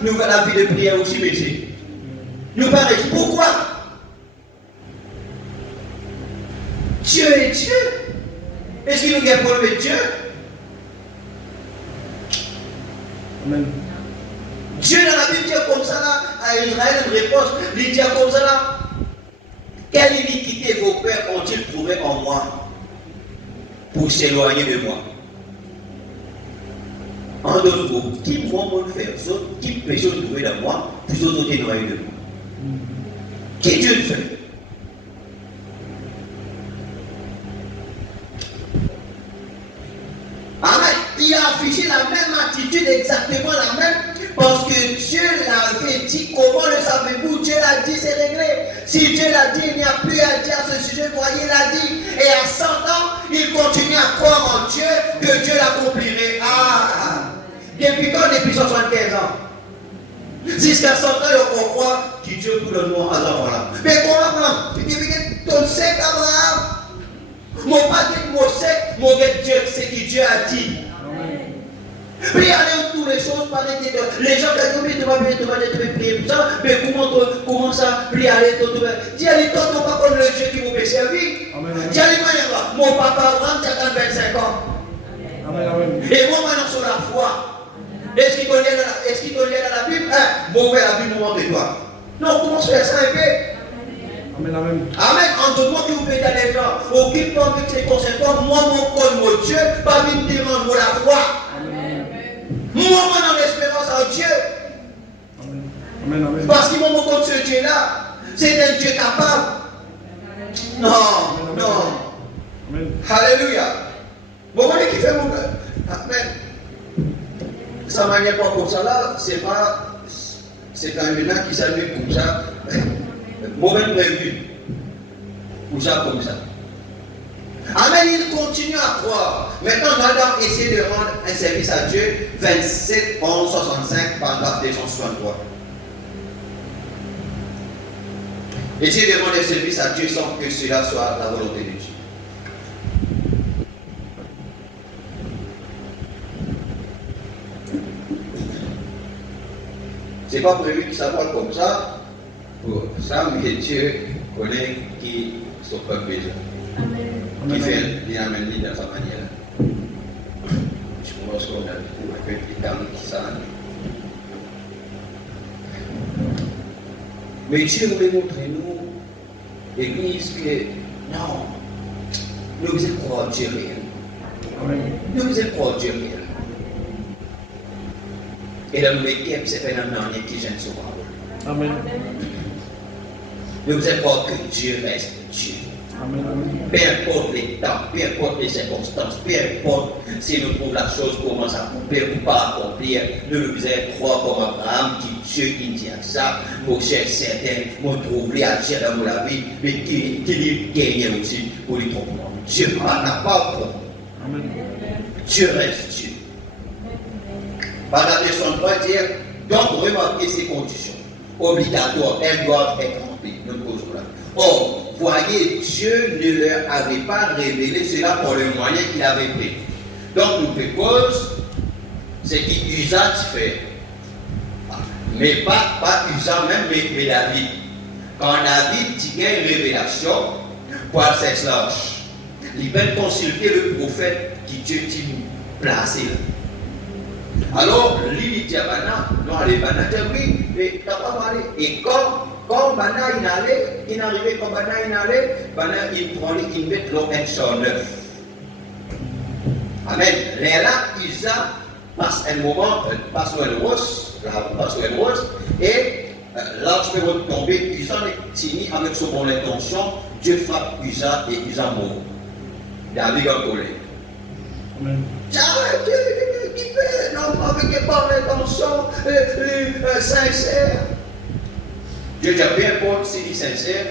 nous voulons la vie de prière aussi, mais nous pas réussir. Pourquoi? Dieu est Dieu. Est-ce qu'il nous a problème Dieu? Amen. Dieu dans la Bible dit comme ça là, à Israël une réponse, il dit comme ça là, quelle iniquité vos pères ont-ils trouvé en moi pour s'éloigner de moi? En d'autres mots, qui moi me fait, qui péché trouvé dans moi, pour autres éloigner de moi? Qui Dieu le fait? Amen. Il a affiché la même attitude, exactement la même, parce que Dieu l'avait dit. Comment le savez-vous? Dieu l'a dit, c'est réglé. Si Dieu l'a dit, il n'y a plus à dire à ce sujet. Voyez, l'a dit. Et à 100 ans, il continue à croire en Dieu, que Dieu l'accomplirait. Ah! Depuis quand? Depuis 75 ans. Jusqu'à 100 ans, on croit que Dieu peut le nom à là. Mais comment? Depuis que ton sec Abraham. Mon père dit, mon sec, mon Dieu, c'est que Dieu a dit. Puis aller toutes les choses, parler de les gens qui ont dit, tu vas prier pour ça, mais comment ça, puis aller tout. Dis allez, toi, tu pas comme le Dieu qui vous servi. Dis allez, mon papa Abraham, tu as 25 ans. Amen. Et moi, maintenant, sur la foi, est-ce qu'il te lit dans la Bible? Bon, ouais, la Bible, montre toi. Non, comment se faire ça un peu? Amen. En tout cas, que vous payez les gens, aucune temps que c'est conséquent, moi, mon col, mon Dieu, pas vite dire pour la foi. Moi, mon espérance en Dieu. Amen. Parce qu'il m'a montré ce Dieu-là, c'est un Dieu capable. Non. Amen. Alléluia. Vous voyez qui fait mon cœur? Amen. Ça manière pas comme ça là, c'est pas. C'est un ménage qui s'amuse comme ça. Mauvais prévu. Pour ça comme ça. Amen, il continue à croire. Maintenant, nous allons essayer de rendre un service à Dieu. 27, 11, 65, paragraphe 263. Essayez de rendre un service à Dieu sans que cela soit la volonté de Dieu. C'est pas prévu que ça soit comme ça. Pour ça, mais Dieu connaît qui son peuple besoin. Qui fait l'amène dans sa manière. Je pense qu'on a un peu plus tard qui ça. Mais Dieu voulait montrer nous, l'Église, que non, nous vous êtes croire Dieu réel. Nous vous êtes croire Dieu réel. Et dans le métier, c'est pas un dernier qui gêne souvent. Amen. Nous vous êtes croire que Dieu reste Dieu. Amen. Peu importe les temps, peu importe les circonstances, peu importe si nous trouvons la chose commence à couper ou pas accomplir, nous nous faisons croire comme Abraham, qui Dieu qui dit à ça, mon cher certain, mon trouvé à Dieu dans la vie, mais qui lui gagne aussi pour lui tromper. Dieu n'a pas pour. Amen. Dieu reste Dieu. Par la leçon de droit dire, donc remarquez ces conditions obligatoires, elles doivent être remplies. Nous posons là. Or, voyez, Dieu ne leur avait pas révélé cela pour le moyen qu'il avait pris. Donc, nous propose ce qu'Usage fait. Mais pas Usage même, mais David. Quand David dit qu'il y a une révélation, pour cette lâche, il va consulter le prophète qui Dieu dit placé là. Alors, lui dit à Bana, non, allez, Bana dit oui, mais t'as pas parlé. Et quand Bana il allait, il arrivait, quand Bana il allait, Bana il prend, il met l'eau un champ neuf. Amen. Là, Isa passe un moment, passe loin de Rose, et lorsque vous tombez, Isa est fini avec son bonne intention, Dieu frappe Isa et Isa mort. David en colère. Amen. Non, avec pas l'intention sincère. Dieu dit, peu importe s'il est sincère,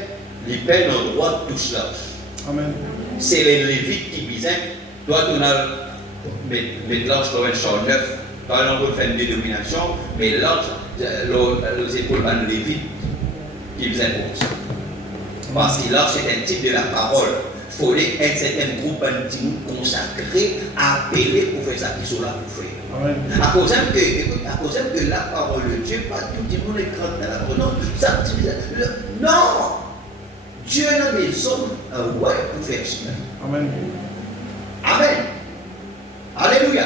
il paie nos droits de touche l'âge. Amen. C'est les Lévites qui disaient, toi, tu as mettre l'âge dans un champ neuf, quand on veut faire une dénomination, mais l'âge, les épaules de Lévites qui vous imposent. Parce que l'âge, c'est un type de la parole. Il faut un certain groupe consacré, appelé pour faire ça qui sont là pour faire. Amen. À cause que la parole de Dieu, pas tout le monde est grand dans la parole. Non, ça, non! Dieu a des hommes ouais, pour faire ça. Amen. Amen. Alléluia.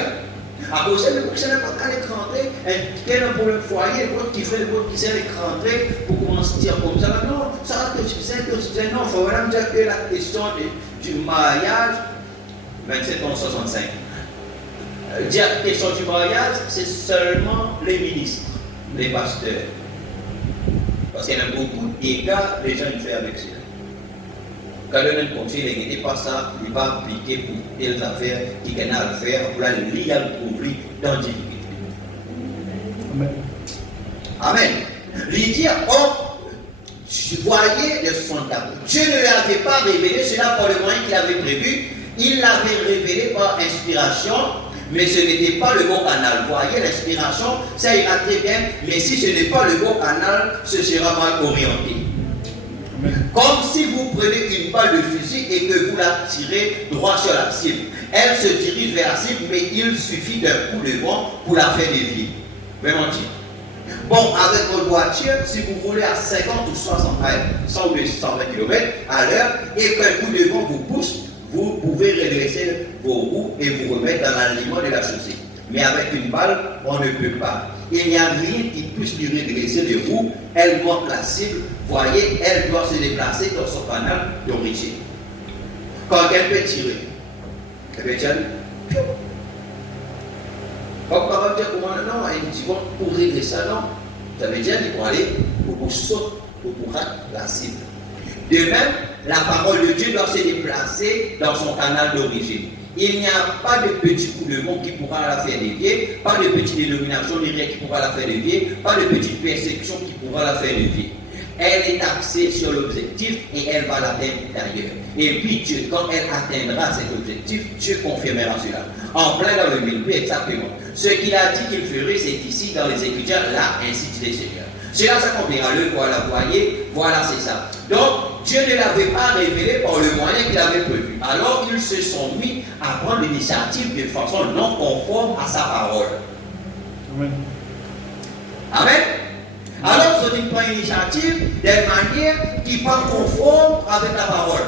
À cause de ça, n'est pas qu'à l'écrantrer, quel est pour le foyer, l'autre qui fait le qui sait l'écrantrer pour commencer à dire comme ça. Non, ça, que tu sais, non, il faut vraiment dire que la question du mariage, 27 ans 65. Dire la question du mariage, c'est seulement les ministres, les pasteurs. Parce qu'il y en a beaucoup d'égards, les gens le font avec cela. Quand le même conseil n'est pas ça, il va appliquer pour telles affaires qui qu'il a à faire pour la légale couvrir dans l'individu. Amen. Amen. Il dit, oh, voyez le son tabou. Dieu ne lui avait pas révélé cela par le moyen qu'il avait prévu, il l'avait révélé par inspiration, mais ce n'était pas le bon canal. Voyez, l'inspiration, ça ira très bien, mais si ce n'est pas le bon canal, ce sera mal orienté. Comme si vous prenez une balle de fusil et que vous la tirez droit sur la cible. Elle se dirige vers la cible, mais il suffit d'un coup de vent pour la faire dévier. Vraiment dit. Bon, avec votre voiture, si vous roulez à 50 ou 60, 100 ou 120 km à l'heure et qu'un coup de vent vous pousse, vous pouvez redresser vos roues et vous remettre dans l'alignement de la chaussée. Mais avec une balle, on ne peut pas. Il n'y a rien qui puisse lui redresser les roues. Elle manque la cible. Voyez, elle doit se déplacer dans son canal d'origine. Quand elle peut tirer, elle peut tirer. Comme par exemple, comment non, elle dit bon, pour régler ça, non. Ça veut dire qu'il faut aller pour sauter, pour rater la cible. De même, la parole de Dieu doit se déplacer dans son canal d'origine. Il n'y a pas de petit coup de vent qui pourra la faire dévier, pas de petite dénomination ni rien qui pourra la faire dévier, pas de petite perception qui pourra la faire dévier. elle est axée sur l'objectif et elle va l'atteindre d'ailleurs. Et puis Dieu, quand elle atteindra cet objectif, Dieu confirmera cela. En plein dans le milieu, exactement. Ce qu'il a dit qu'il ferait, c'est ici dans les Écritures, là, ainsi dit le Seigneur. Cela s'accomplira, le voilà, voyez, voilà, c'est ça. Donc, Dieu ne l'avait pas révélé par le moyen qu'il avait prévu. Alors, ils se sont mis à prendre l'initiative de façon non conforme à sa parole. Amen. Amen. Alors, ils prennent l'initiative d'une manière qui n'est pas conforme avec la parole.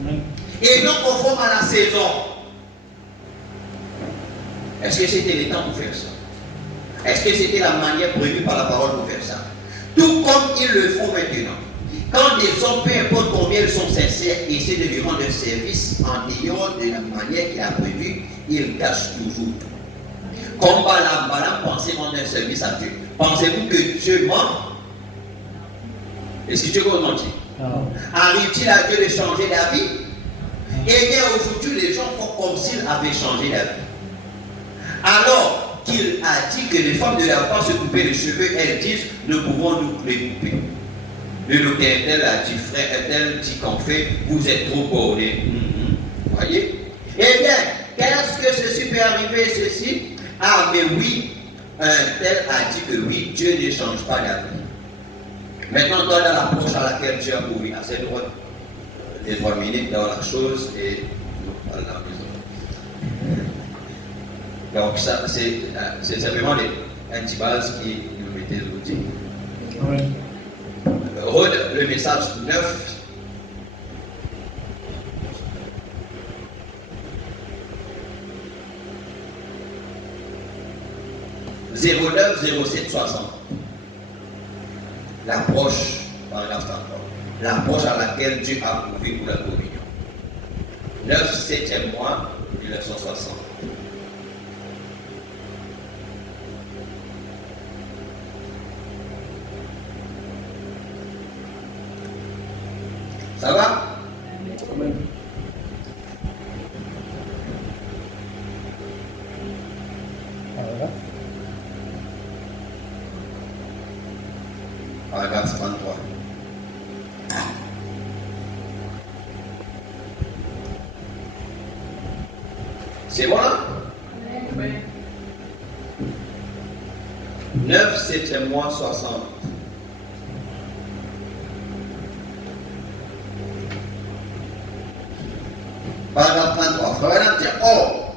Amen. Et non conforme à la saison. Est-ce que c'était le temps pour faire ça? Est-ce que c'était la manière prévue par la parole pour faire ça? Tout comme ils le font maintenant. Quand des hommes, peu importe combien ils sont sincères, essaient de lui rendre un service en dehors de la manière qu'il a prévue, ils cachent toujours tout. Comme Balaam pensait rendre un service à Dieu. Pensez-vous que Dieu ment? Est-ce que Dieu peut mentir? Arrive-t-il à Dieu de changer d'avis? Eh bien, aujourd'hui, les gens font comme s'ils avaient changé d'avis. Alors qu'il a dit que les femmes ne doivent pas se couper les cheveux, elles disent, nous pouvons nous les couper. Le notaire tel a dit, frère tel dit qu'en fait, vous êtes trop bordés. Voyez? Eh bien, qu'est-ce que ceci peut arriver, ceci? Ah, mais oui, un tel a dit que oui, Dieu ne change pas d'avis. Maintenant, dans l'approche à laquelle Dieu a pourvu, assez droit, les 3 minutes dans la chose et nous à la maison. Donc, ça, c'est simplement un petit base qui nous mettait l'outil. Amen. Rôle, le message 9. « 09 07 60. L'approche, paragraphe 33. L'approche à laquelle Dieu a approuvé pour la communion. 9 7e mois 1960. Ça va? Amen. Paragraphe 33. C'est bon là? 9 7e mois 60. Paragraphe 33. Frère Madame dit, or,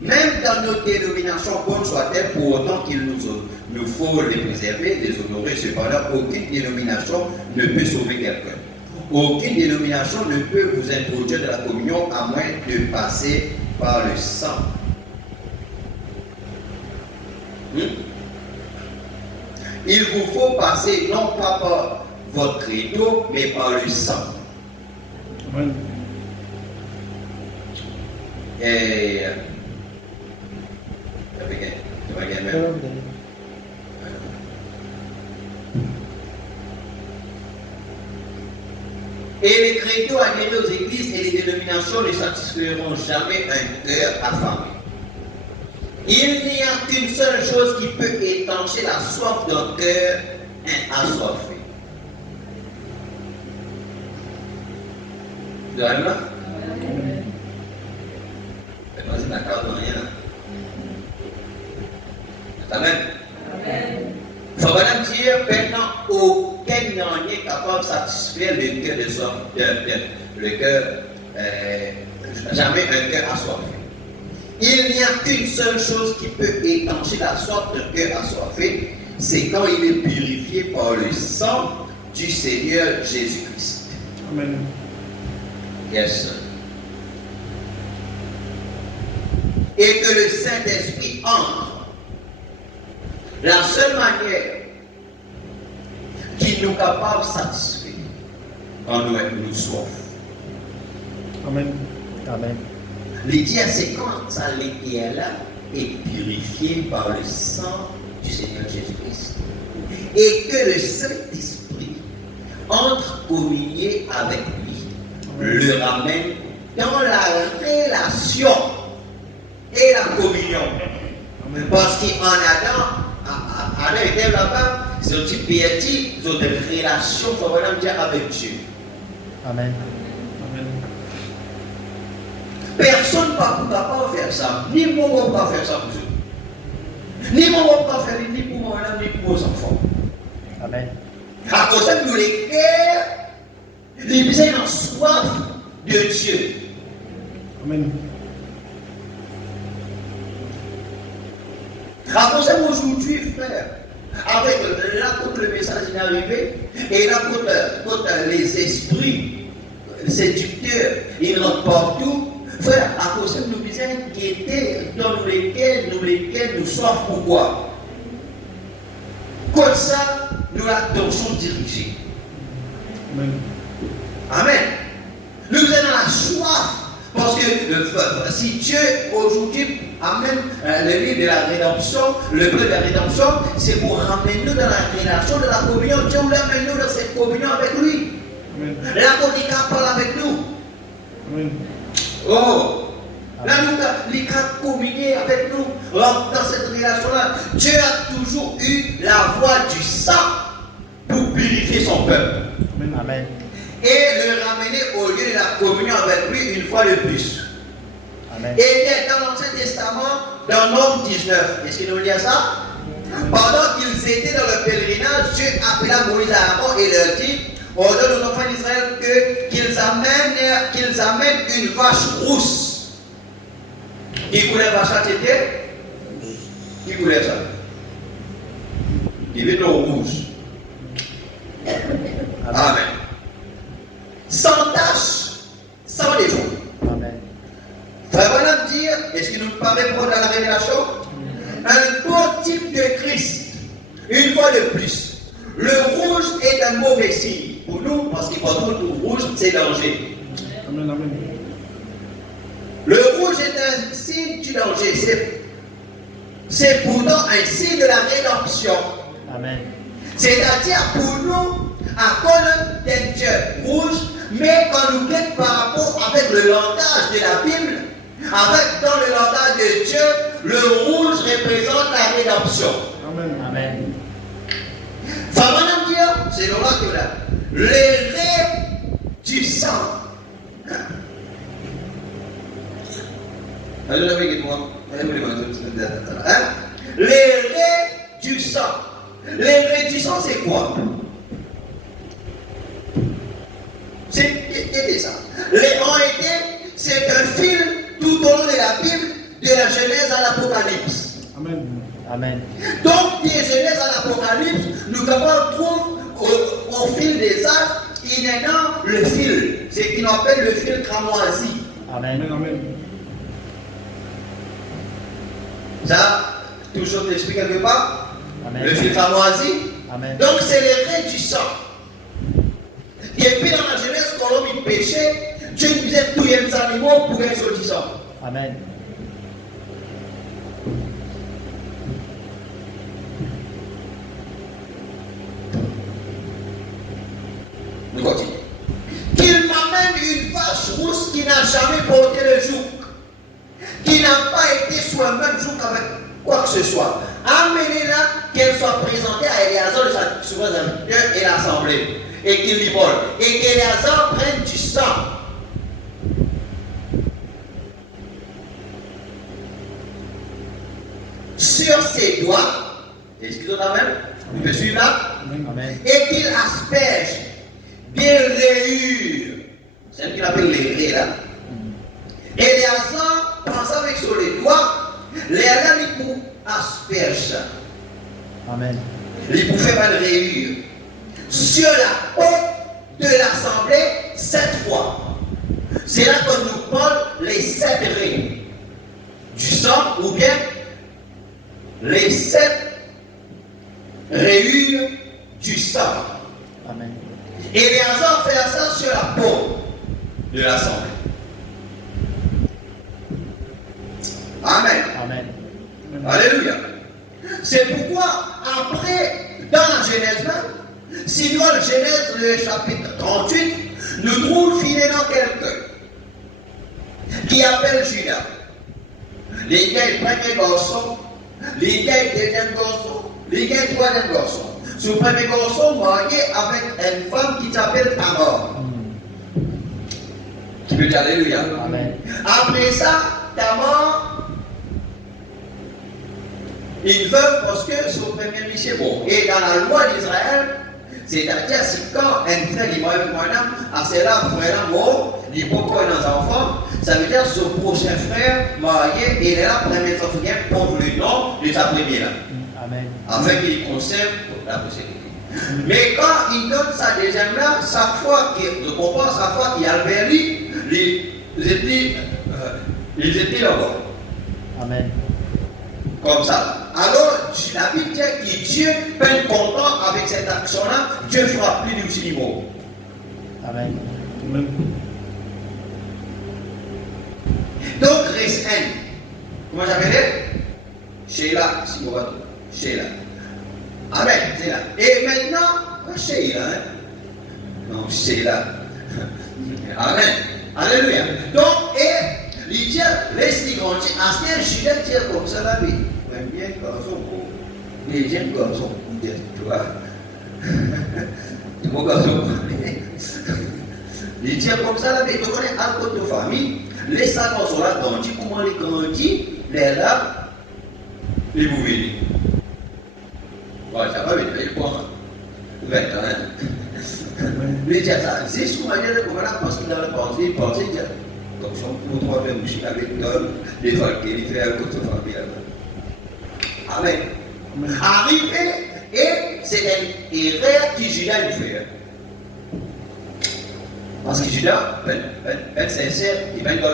même dans nos dénominations, bonnes soient-elles, pour autant qu'il nous faut les préserver, les honorer, cependant, aucune dénomination ne peut sauver quelqu'un. Aucune dénomination ne peut vous introduire dans la communion à moins de passer par le sang. Il vous faut passer non pas par votre credo, mais par le sang. Amen. Et les crédos adhérés aux églises et les dénominations ne satisferont jamais un cœur affamé. Il n'y a qu'une seule chose qui peut étancher la soif d'un cœur assoiffé. De la main? C'est d'accord, rien. Amen. Il faut même dire maintenant, aucun n'en est capable de satisfaire le cœur de soif, le cœur, jamais un cœur assoiffé. Il n'y a qu'une seule chose qui peut étancher la soif d'un cœur assoiffé, c'est quand il est purifié par le sang du Seigneur Jésus-Christ. Amen. Yes. Et que le Saint-Esprit entre. La seule manière qui nous capable de satisfaire quand nous soif. Amen. Amen. L'idée, c'est quand ça l'était là est purifié par le sang du Seigneur Jésus-Christ. Et que le Saint-Esprit entre communier avec lui, le ramène dans la relation et la communion. Parce qu'en Adam était là-bas, c'est un type piété, c'est une relation, il faut vraiment dire avec Dieu. Amen. Amen. Personne ne peut pas faire ça. Ni moi, on ne peut pas faire ça pour eux. Ni moi, on ne peut pas faire ni pour moi, ni pour vos enfants. Amen. À cause de nous, les cœurs, les besoins en soif de Dieu. Amen. À cause de aujourd'hui, frère, avec là, quand le message est arrivé, et là, quand les esprits séducteurs, ils rentrent partout, frère, à cause de nos besoins qui étaient dans lesquels nous sommes, pourquoi? Comme ça, nous l'attention dirigée. Amen. Amen. Nous sommes dans la soif. Parce que si Dieu aujourd'hui amène le livre de la rédemption, le plan de la rédemption, c'est pour ramener nous dans la relation de la communion. Dieu nous amène nous dans cette communion avec lui. Amen. Là, quand il parle avec nous. Amen. Oh! Là, nous avons communié avec nous dans cette relation-là. Dieu a toujours eu la voix du sang pour purifier son peuple. Amen. Amen. Et le ramener au lieu de la communion avec lui une fois de plus. Amen. Et dans l'Ancien Testament, dans Nombre 19, est-ce qu'il nous dit ça? Pendant qu'ils étaient dans le pèlerinage, Dieu appela Moïse à Aaron et leur dit, ordonne aux enfants d'Israël qu'ils amènent une vache rousse. Qui coulait vache à tété? Qui coulait ça? Qui veut l'eau rouge. Amen. Sans tâche, sans défaut. Amen. Frère Branham dit, est-ce qu'il nous paraît pour dans la révélation? Un beau type de Christ. Une fois de plus, le rouge est un mauvais signe pour nous, parce qu'il faut tout rouge, c'est danger. Amen. Amen. Le rouge est un signe du danger. C'est pourtant un signe de la rédemption. Amen. C'est-à-dire pour nous, à cause d'un Dieu rouge, mais quand nous guettons par rapport avec le langage de la Bible, dans le langage de Dieu, le rouge représente la rédemption. Amen. Amen. Ça va nous dire, c'est là que là, les rêves du sang. Les raies du sang. Les raies du sang, c'est quoi? C'est ça. C'est un fil tout au long de la Bible, de la Genèse à l'Apocalypse. Amen. Amen. Donc, de Genèse à l'Apocalypse, nous trouvons au fil des âges, il y a le fil, c'est ce qu'on appelle le fil cramoisi. Amen. Amen. Amen. Ça, toujours t'explique quelque part? Amen. Le fil cramoisi. Amen. Donc, c'est les raies du sang. Et puis, dans la Genèse, quand l'homme péchait, Dieu disait tous les animaux pour être sortissants. Amen. Nous continuons. Qu'il m'amène une vache rousse qui n'a jamais porté le joug, qui n'a pas été sur un même joug avec quoi que ce soit. Amenez-la, qu'elle soit présentée à Éléazar, le sacrificateur et l'assemblée, et qu'il l'immole, et qu'Éléazar prenne du sang. Sur ses doigts, est-ce qu'ils ont la même? Vous me suivez là? Amen. Et qu'il asperge bien rayures. C'est ce qu'il appelle les raies là. Et les hasards, pensant avec sur les doigts, les hasards, ils pour asperge ça. Amen. Ils pour faire mal rayures. Sur la porte de l'assemblée, 7 fois. C'est là qu'on nous parle les 7 raies du sang ou bien les 7 rayures du sang. Amen. Et les hasards fait ça sur la peau de l'assemblée. Amen. Amen. Alléluia. C'est pourquoi, après, dans la Genèse même, si nous avons Genèse, le chapitre 38, nous trouvons finalement quelqu'un qui appelle Judas. Les gars, le premier garçon, les gars, le deuxième garçon, les gars, le troisième garçon. Son premier garçon marié avec une femme qui s'appelle Tamar. Qui peut dire Alléluia. Amen. Après ça, Tamar, il veut parce que son premier monsieur, bon, et dans la loi d'Israël, c'est-à-dire si quand un frère il meurt avec madame, à cela, frère mort, il peut pas dans un enfant, ça veut dire son prochain frère marié, il est là pour mettre son frère pour le nom de sa première. Amen. Afin qu'il conserve la postérité. Mais quand il donne sa deuxième là, chaque fois qu'il, je comprends, chaque fois qu'il y a le vernis, ils étaient là-bas. Amen. Comme ça. Alors, la Bible dit que Dieu peut être content avec cette action-là, Dieu fera plus du niveau. Amen. Amen. Donc, reste un. Comment j'appelle? Sheila, si vous voyez. Sheila. Amen, c'est là. Et maintenant, Sheila, hein? Non, Sheila. Amen. Alléluia. Donc, et il dit, laisse-les grandir. À ce moment-là, je vais dire comme ça, là, mais j'aime bien garçon. Mais j'aime garçon. Tu vois? Mon garçon. Il dit comme ça, là, mais tu connais un peu de famille. Les salons sont là, grandis. Comment les grandis? Les là, les mouvements. Ouais, ça va, mais il faut 20 ans. Les dire ça, c'est ce qu'on m'a dit, parce qu'il a pensé, il pensait, donc si on peut trouver un chien avec les femmes qui étaient à côté de la famille. Amen. Arrivé, et c'est une erreur que Judas lui fait. Parce que Judas, est sincère, il va donner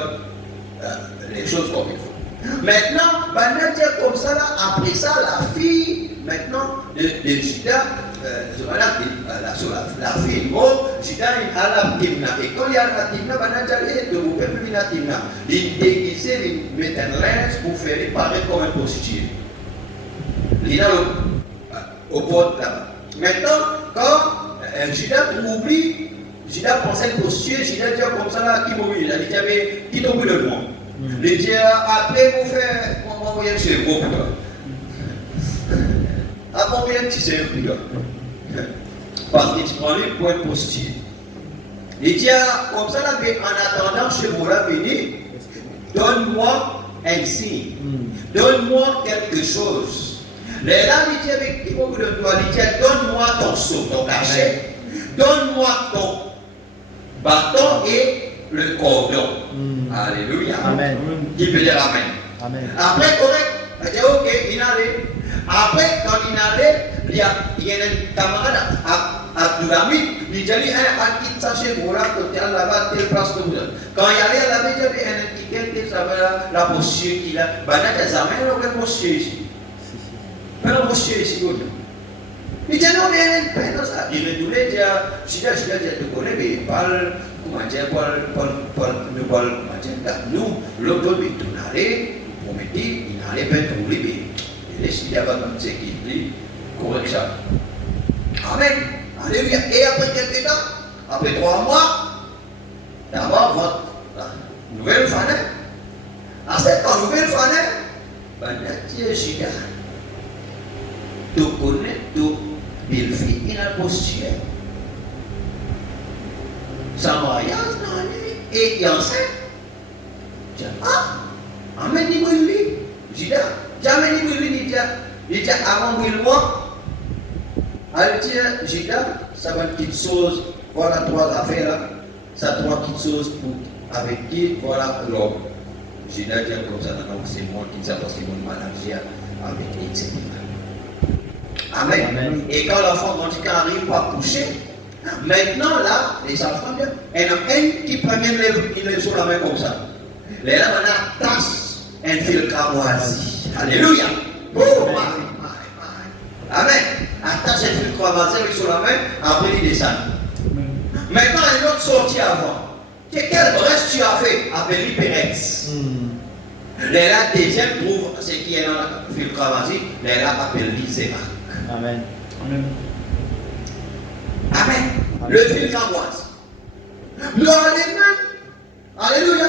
les choses comme il faut. Maintenant, va dire comme ça, là, après ça, la fille, maintenant, de Judas, la fille, bon, Judas, il a la timna. Et quand il y a la timna, va dire, de vous faire la timna. Il déguise, il met un linge pour faire paraître comme un prostitué. Il est au port là-bas. Maintenant, quand Judas oublie, Judas pensait le prostitué, Judas dit comme ça, là, qui m'a il a dit, qui t'a oublié le nom. Il dit, après, vous faites, mon moyen de chez vous, à combien tu sais, parce qu'il se prend lui pour un prostitué. Il dit, comme ça, là, mais en attendant, chez vous, là, venez, donne-moi un signe, donne-moi quelque chose. Les là, il dit, avec qui vous le doigt, il dit, donne-moi ton seau, ton cachet, donne-moi ton bâton et le cordon. Alléluia. Amen. Qui peut dire Amen. Amen. Après, correct, il dit, ok, il allait. Après, quand il allait, il y a un camarade Abdoulamid, il dit, un qui sachet pour là, côté là-bas, telle place que vous êtes. Quand il allait, il avait dit, un ticket, il savait la posture qu'il a. Ben, il a des amis, il a une posture ici. Il a une posture ici, il dit, non, mais il peine ça. Il me donnait, je te connais, mais il parle, comment dire, nous, l'autre, il allait, pour me dire, il allait peine pour lui, mais il est là-bas comme c'est qu'il dit, correct ça. Amen. Alléluia. Et après quelques temps, après 3 mois, d'abord votre nouvelle fanée. À cette nouvelle fanée, Dieu Judas, tu connais tout, il fait une posture. Sans mariage, et il est enceinte. Amen, il dit, Judas, jamais il dit, avant de moi. Elle dit, Judas, ça va être une petite chose, voilà 3 affaires là, ça 3 petites choses pour, avec qui, voilà l'homme. Judas dit comme ça, donc c'est moi qui dis parce que mon manager avec etc. Amen. Amen. Et quand l'enfant grandit, quand il arrive pour coucher, maintenant là, les enfants, il y en a un qui prend il lève sur la main comme ça. Les là, on a tasse, un fil cramoisi. Alléluia. Oh, Amen. Attache un fil croisé sur la main, après il descend. Maintenant, un autre sorti avant. Quel reste tu as fait? Appelé Péretz. Les là, deuxième trouve ce qui est dans le fil croisé, les là appellent Zérak. Amen. Amen. Amen. Le fil cramoise. Nous allons, alléluia.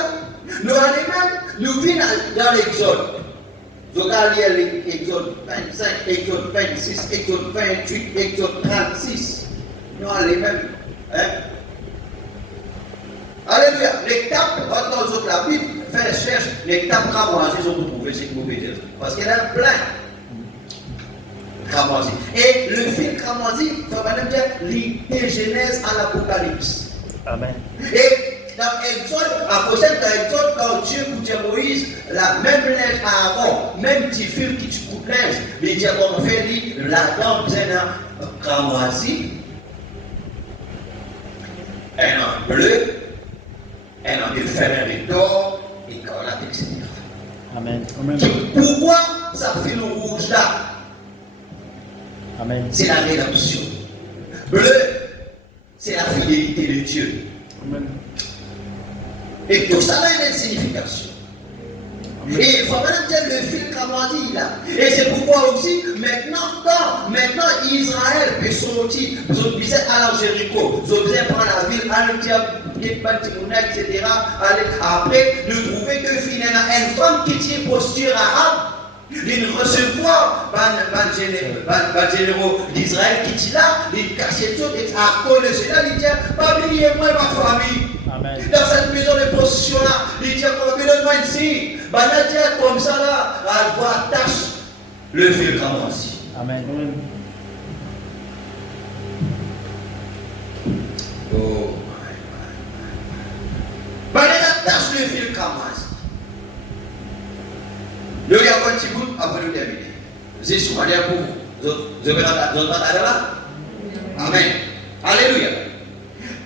Nous allons, nous venons dans l'Exode. Vous allez Exode 25, Exode 26, Exode 28, Exode 36. Nous allons les mêmes. Hein? Alléluia. Les capes, dans la Bible, fait recherche, les capes cramoisies, ils ont trouvé ce que vous pouvez dire. Parce qu'il y en a plein. Cramoisi. Et le fil cramoisi, ça va même dire l'idée Genèse à l'Apocalypse. Amen. Et dans Exode, à prochaine dans Exode, quand Dieu dit à Moïse, la même neige à Aaron, même petit fil qui te coupe neige, il dit à mon frère, la dent bien cramoisi, un en bleu, un en éphémère d'or, écarlate, etc. Amen. Amen. Pourquoi ça fait le rouge là? Amen. C'est la rédemption. Bleu, c'est la fidélité de Dieu. Amen. Et tout ça a une signification. Amen. Et il faut même dire le fil cramoisi là. Et c'est pourquoi aussi, maintenant Israël peut sortir, ils disaient à Jéricho, ils disaient prendre la ville, aller dire, etc. Après, de trouver que finalement, une femme qui tient posture arabe, il recevoir les généraux d'Israël qui dit là, il cache tout, et à cause de cela, il dit, pas oublier moi ma famille. Amen. Dans cette maison de position là, il dit, donne-moi ici, comme ça là, elle va attacher le fil cramoisi. Amen. Amen. Oh, elle attache le fil cramoisi. Le gars, quand tu bout, après le terminer. C'est souvent dire pour vous. Vous avez là? Amen. Alléluia.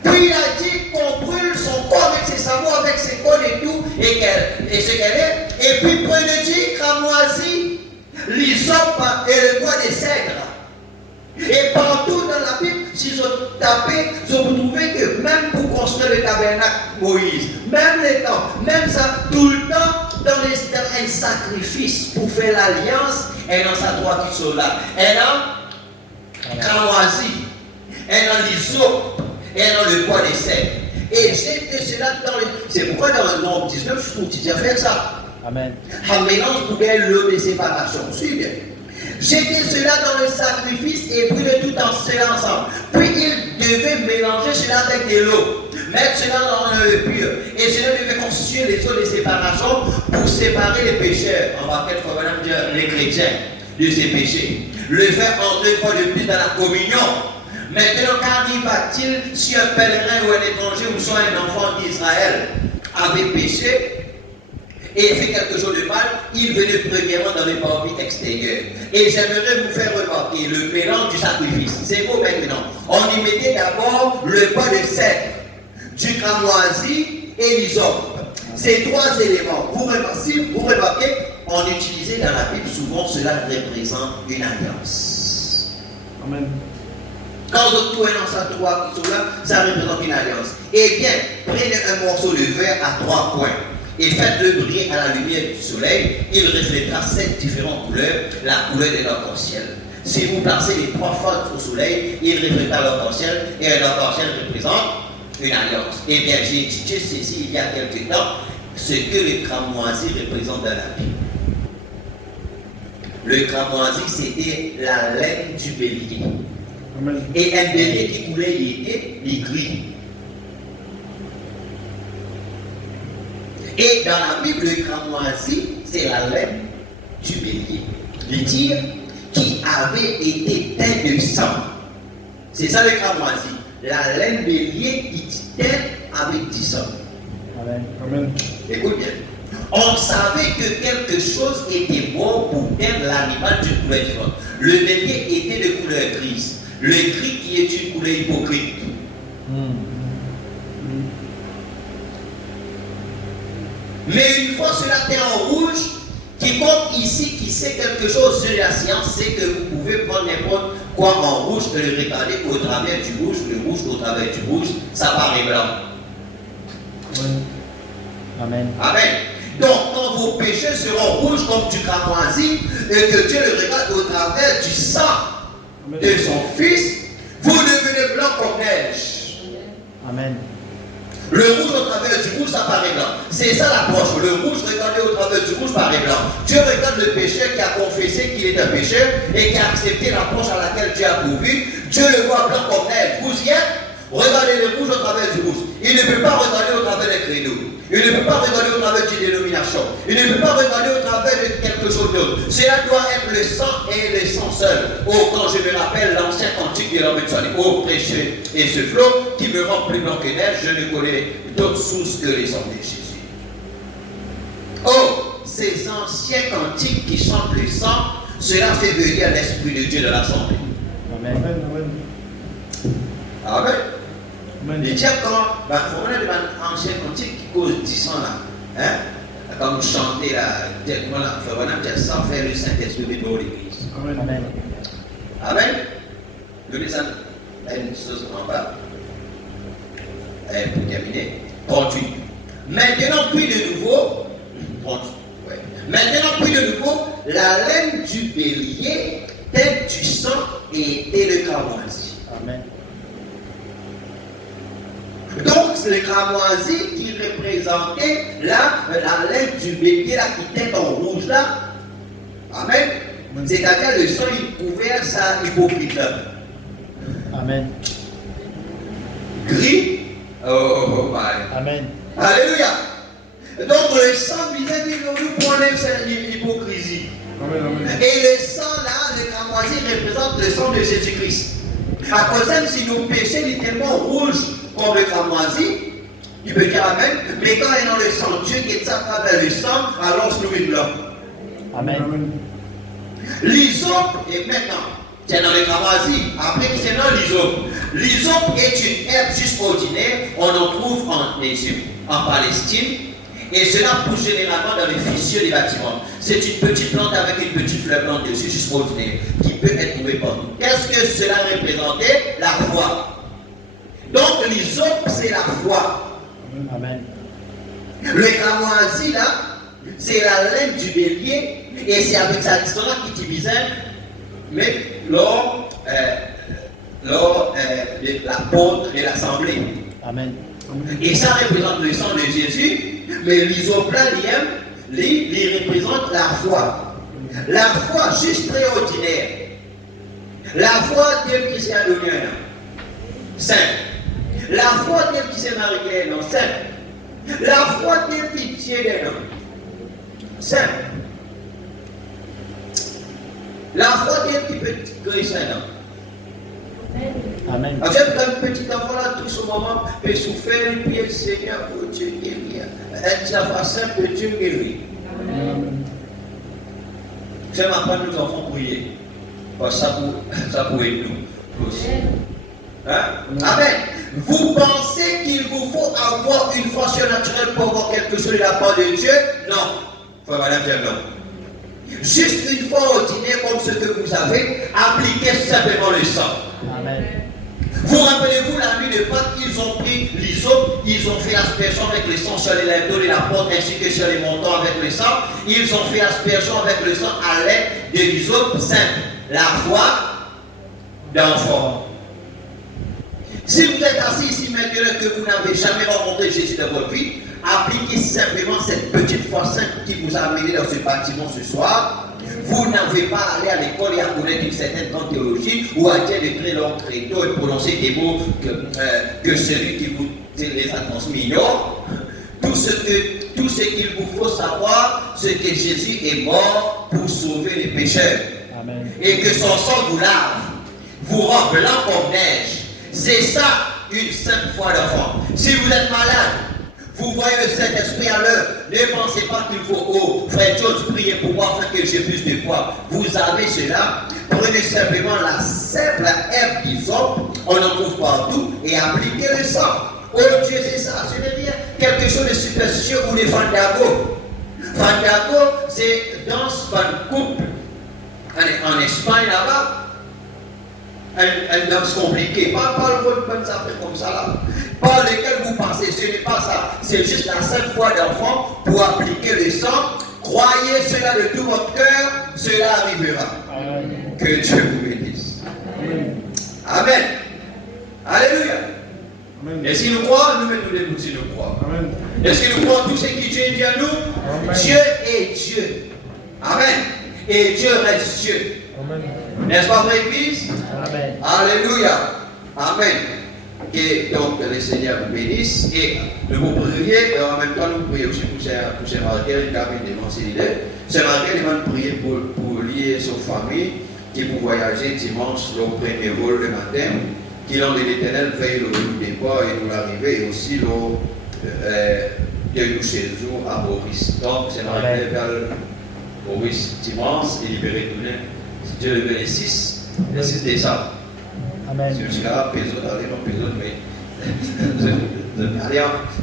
Puis il a dit qu'on brûle son corps avec ses sabots, avec ses cônes et tout, et ce qu'elle est. Et puis pour le dire, cramoisi, l'hysope et le bois des cèdres. Et partout dans la Bible, si vous tapez, vous trouvez que même pour construire le tabernacle Moïse, même les temps, même ça, tout le temps, dans un sacrifice pour faire l'alliance, et dans sa droite qui sont là. Elle a cramoisi, elle a l'hysope, elle a le bois des cèdres. Et j'ai cela dans le. C'est pourquoi dans le Nombre 19, je trouve que tu as fait ça. Amen. Un mélange pour gagner l'eau de séparation. Suivez. Jetez cela dans le sacrifice et brûlez tout cela ensemble. Puis il devait mélanger cela avec de l'eau, mettre cela dans le pur. Et cela devait constituer les eaux de séparation pour séparer les pécheurs. On va peut-être dire les chrétiens de ces péchés. Le faire entrer une fois de plus dans la communion. Maintenant, qu'arrive-t-il si un pèlerin ou un étranger ou soit un enfant d'Israël avait péché et fait quelque chose de mal, il venait premièrement dans les parvis extérieurs. Et j'aimerais vous faire remarquer le mélange du sacrifice. C'est beau maintenant. On y mettait d'abord le bois de cèdre, du cramoisi et l'hysope. Ces trois éléments, si vous remarquez, on utilisait dans la Bible souvent, cela représente une alliance. Amen. Quand vous trouvez dans sa trois qui sont là, ça représente une alliance. Eh bien, prenez un morceau de verre à 3 points et faites-le briller à la lumière du soleil. Il reflétera 7 différentes couleurs, la couleur de l'arc-en-ciel. Si vous placez les 3 faces au soleil, il reflétera l'arc-en-ciel et l'arc-en-ciel représente une alliance. Eh bien, j'ai étudié ceci il y a quelque temps, ce que le cramoisi représente dans la Bible. Le cramoisi, c'était la laine du bélier. Amen. Et un bélier qui coulait, il était gris. Et dans la Bible, le cramoisi, c'est la laine du bélier. Le tir qui avait été teint de sang. C'est ça le cramoisi. La laine bélier qui teint avec du sang. Amen. Amen. Écoute bien. On savait que quelque chose était bon pour teindre l'animal d'une couleur différente. Le bélier était de couleur grise. Le gris qui est une couleur hypocrite. Mais une fois cela teint en rouge, quiconque ici qui sait quelque chose sur la science, c'est que vous pouvez prendre n'importe quoi en rouge et le regarder au travers du rouge, le rouge au travers du rouge, ça paraît blanc. Amen. Amen. Donc, quand vos péchés seront rouges comme du cramoisi, et que Dieu le regarde au travers du sang de son Fils, vous devenez blanc comme neige. Amen. Le rouge au travers du rouge, ça paraît blanc. C'est ça l'approche. Le rouge, regarder au travers du rouge, paraît blanc. Dieu regarde le pécheur qui a confessé qu'il est un pécheur et qui a accepté l'approche à laquelle Dieu a pourvu. Dieu le voit blanc comme neige. Vous y êtes? Regardez le rouge au travers du rouge. Il ne peut pas regarder au travers des créneaux. Il ne peut pas regarder au travers d'une dénomination. Il ne peut pas regarder au travers de quelque chose d'autre. Cela doit être le sang et le sang seul. Oh, quand je me rappelle l'ancien cantique de l'homme de Salut, oh, précieux et ce flot qui me rend plus blanc que neige, je ne connais d'autres sources que les sang de Jésus. Oh, ces anciens cantiques qui chantent le sang, cela fait venir l'Esprit de Dieu dans l'assemblée. Amen. Amen. Amen. Les diables, quand on a des anciens cantiques qui causent 10 ans là, hein, quand vous chantez là, voilà, sans faire le Saint-Esprit dans l'église. Amen. Amen. Amen. Donnez ça une chose en bas. Pour terminer, 38. Maintenant, puis de nouveau, 38, ouais. Maintenant, puis de nouveau, la laine du bélier, tête du sang et le cramoisi. Amen. Donc, c'est le cramoisi qui représentait la laine du bélier là, qui était en rouge là. Amen. C'est-à-dire le sang, il couvert sa hypocrite là. Amen. Gris. Oh, my. Amen. Alléluia. Donc, le sang visait nous pour l'hypocrisie. Amen. Et le sang là, le cramoisi représente le sang de Jésus-Christ. À cause de si nos péchés littéralement rouges comme le cramoisi, il peut dire Amen, mais quand il est dans le sang, Dieu qui est à travers le sang, alors nous est blanc. Amen. L'hysope est maintenant, c'est dans le cramoisi, après c'est dans l'hysope. L'hysope est une herbe juste ordinaire, on en trouve en Égypte, en Palestine, et cela pousse généralement dans les fissures des bâtiments. C'est une petite plante avec une petite fleur blanche dessus, juste ordinaire, qui peut être trouvée partout. Qu'est-ce que cela représentait? La foi. Donc l'hysope, c'est la foi. Amen. Le cramoisi, là, c'est la laine du bélier, et c'est avec sa distance qui divisait, mais lors de l'apôtre de l'assemblée. Amen. Et ça représente le sang de Jésus, mais l'hysope là, il représente la foi. La foi juste très ordinaire. La foi telle qu'il s'est adonné un homme. Simple. La foi telle qu'il s'est marié un homme. Simple. La foi telle qu'il tient un homme. Simple. La foi telle qu'il peut créer un homme. Amen. Avec un petit enfant là, tout ce moment, peut souffrir, puis le Seigneur pour Dieu guérir. Elle dit à simple, Dieu guérit. Amen. J'aime apprendre nos enfants à prier. Parce que ça pour aider nous tous. Hein? Amen. Vous pensez qu'il vous faut avoir une foi surnaturelle pour avoir quelque chose de la part de Dieu? Non. Frère, madame, non. Juste une foi ordinaire comme ce que vous avez, appliquez simplement le sang. Amen. Vous rappelez-vous la nuit de Pâques, ils ont pris l'hysope, ils ont fait l'aspersion avec le sang sur les linteaux de la porte ainsi que sur les montants avec le sang. Ils ont fait l'aspersion avec le sang à l'aide de l'hysope simple. La foi d'enfant. Si vous êtes assis ici maintenant que vous n'avez jamais rencontré Jésus dans votre vie, appliquez simplement cette petite foi simple qui vous a amené dans ce bâtiment ce soir. Vous n'avez pas à aller à l'école et à connaître une certaine grande théologie ou à dire de très longs créneaux et prononcer des mots que celui qui vous les a transmis ignore. Tout ce qu'il vous faut savoir, c'est que Jésus est mort pour sauver les pécheurs. Amen. Et que son sang vous lave, vous rend blanc comme neige. C'est ça une simple foi d'enfant. Si vous êtes malade, vous voyez le Saint-Esprit à l'heure, ne pensez pas qu'il faut, oh, frère George, prier pour moi afin que j'ai plus de foi. Vous avez cela, prenez simplement la simple herbe d'hysope, on en trouve partout, et appliquez le sang. Oh Dieu, c'est ça, ce n'est rien quelque chose de superstitieux ou de fandago. Fandago, c'est danse par couple. En Espagne là-bas, une danse compliquée, pas le bonne affaire comme ça là, par lesquelles vous pensez, ce n'est pas ça, c'est juste la seule foi d'enfant pour appliquer le sang. Croyez cela de tout votre cœur, cela arrivera. Amen. Que Dieu vous bénisse. Amen. Amen. Alléluia. Amen. Est-ce qu'il nous croit? Nous mettons des bouts si nous croit. Amen. Est-ce qu'il nous croit tout ce qui Dieu dit à nous? Amen. Dieu est Dieu. Amen. Et Dieu reste Dieu. Amen. N'est-ce pas vrai, Église? Amen. Alléluia. Amen. Et donc, le Seigneur vous bénisse. Et nous vous prier, et en même temps, nous prions aussi pour ces Marguerite qui a été dénoncé. C'est Marguerite qui va prier pour lier son famille, qui pour voyager dimanche, le premier vol le matin, qui l'an de l'Éternel veille le départ et nous l'arrivée, et aussi de nous chez nous à Maurice. Donc, c'est Marguerite vers Maurice dimanche et libéré tout le monde. Si Dieu le veut le 6 décembre. Amen. Je suis là, mais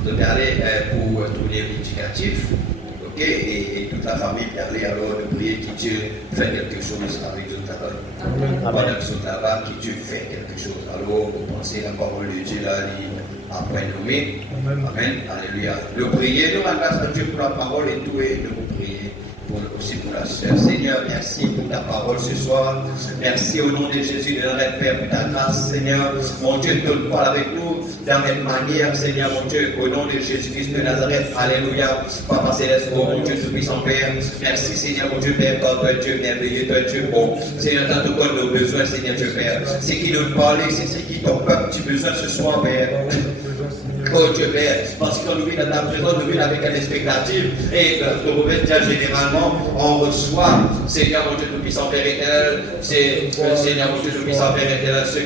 de parler pour tourner l'éducatif, ok, et toute la famille parler alors de prier que Dieu fait quelque chose avec toute la famille. Pendant que sont là-bas, que Dieu fait quelque chose. Alors, vous pensez la parole de Dieu là, après nommer. Amen. Alléluia. Le prier, nous remercions Dieu pour la parole et tout, et nous vous prier. Aussi pour la sœur. Seigneur, merci pour ta parole ce soir. Merci au nom de Jésus de notre Père pour ta grâce, Seigneur. Mon Dieu, te parle avec nous dans cette manière, Seigneur, mon Dieu, au nom de Jésus-Christ de Nazareth. Alléluia. Papa Céleste, oh mon Dieu, tout-puissant Père. Merci, Seigneur, mon Dieu, Père, quand tu es Dieu merveilleux, tu es Dieu bon. Seigneur, dans tout cas nos besoins, Seigneur, Dieu Père. C'est qui nous parle, c'est ce qui ton peuple, tu besoin ce soir, Père. Oh Dieu Père, parce qu'on nous vit dans ta présence, nous vit avec une expectative. Et de mauvais dire généralement, on reçoit, Seigneur mon Dieu tout-puissant Père éternel, c'est Seigneur mon Dieu tout-puissant Père éternel, ce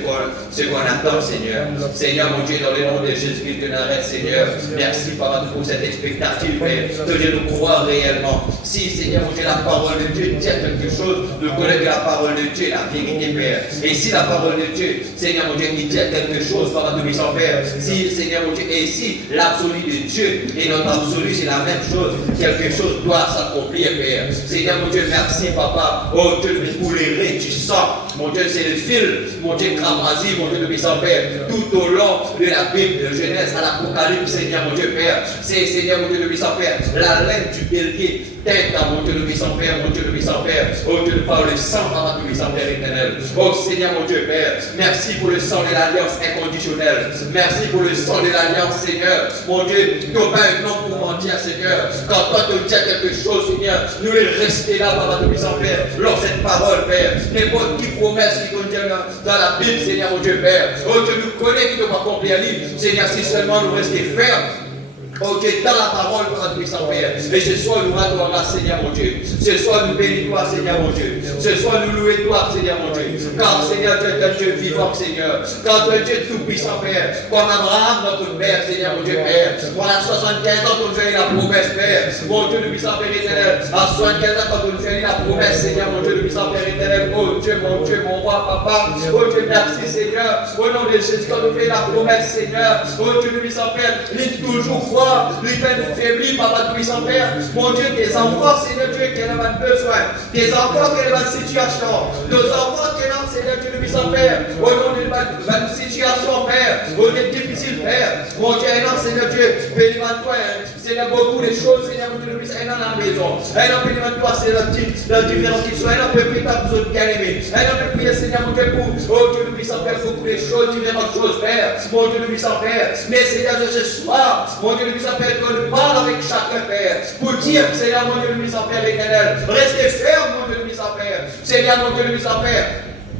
qu'on attend, Seigneur. Seigneur mon Dieu, dans le nom de Jésus-Christ de Nazareth, Seigneur, merci Papa pour cette expectative, Père, que Dieu nous croit réellement. Si, Seigneur mon Dieu, la parole de Dieu dit quelque chose, nous connaissons que la parole de Dieu est la vérité, Père. Et si la parole de Dieu, Seigneur mon Dieu, il dit quelque chose, Papa tout-puissant Père, si, Seigneur mon Dieu, et si l'absolu de Dieu et notre absolu c'est la même chose, quelque chose doit s'accomplir, Père. Seigneur mon Dieu, merci Papa. Oh Dieu, pour les raies du sang, mon Dieu, c'est le fil, mon Dieu, cramoisi, mon Dieu de puissant Père, tout au long de la Bible, de Genèse à l'Apocalypse, Seigneur mon Dieu, Père. C'est Seigneur mon Dieu de puissant Père, la laine du bélier, tête à mon Dieu de puissant Père, mon Dieu de puissant Père. Oh Dieu, par le sang, Papa de puissant Père éternel. Oh Seigneur mon Dieu, Père, merci pour le sang de l'alliance inconditionnelle. Merci pour le sang de l'alliance, Seigneur. Mon Dieu, tu n'as pas un nom pour mentir, Seigneur. Quand toi tu dis quelque chose, Seigneur, nous les rester là, Papa de puissant Père, lors cette parole, Père. N'importe qui promesse qui contient dans la Bible, Seigneur mon Dieu, Père. Oh Dieu, nous connaît qui ne va accomplir. Seigneur, si seulement nous rester fermes. Oh Dieu, dans la parole, Papa puissant Père. Et ce soir, nous rendons grâce, Seigneur mon Dieu. Ce soir, nous bénissons toi, Seigneur mon Dieu. Ce soir, nous louons toi, Seigneur mon Dieu. Car, Seigneur, tu es un Dieu vivant, Seigneur. Car tu es un Dieu tout-puissant, Père. Comme Abraham, notre Père, Seigneur mon Dieu, Père. On a 75 ans qu'on nous fait la promesse, Père. Mon Dieu, le puissant Père éternel. À 75 ans qu'on nous fait la promesse, Seigneur, mon Dieu, le puissant Père éternel. Oh Dieu, mon roi, Papa. Oh Dieu, merci, Seigneur. Au nom de Jésus, quand nous fait la promesse, Seigneur. Oh Dieu, le puissant Père. Lis toujours croire. Lis faibli, Papa puissant Père. Mon Dieu, tes enfants, Seigneur Dieu, qui en ont besoin. Tes enfants qui ont une situation. Nos enfants qui ont, Seigneur Dieu, le puissant Père. Au nom de une situation, Père. Au Dieu difficile, Père. Mon Dieu, non, Seigneur Dieu, bénis-toi. Seigneur, beaucoup de choses, Seigneur, mon Dieu, le puissant, dans la maison. Bénis-toi, Seigneur, dans différentes situations. Un peu plus tard, vous autres bien-aimés. Un peu plus, Seigneur, mon Dieu, pour, oh Dieu, le puissant Père, beaucoup de choses, différentes choses, Père. Mon Dieu, le puissant Père. Mais, Seigneur, ce soir, mon Dieu, le puissant Père, que nous parle avec chacun, Père, pour dire, Seigneur, mon Dieu, le puissant Père éternel, restez ferme, mon Dieu, le puissant Père. Seigneur, mon Dieu, le puissant Père.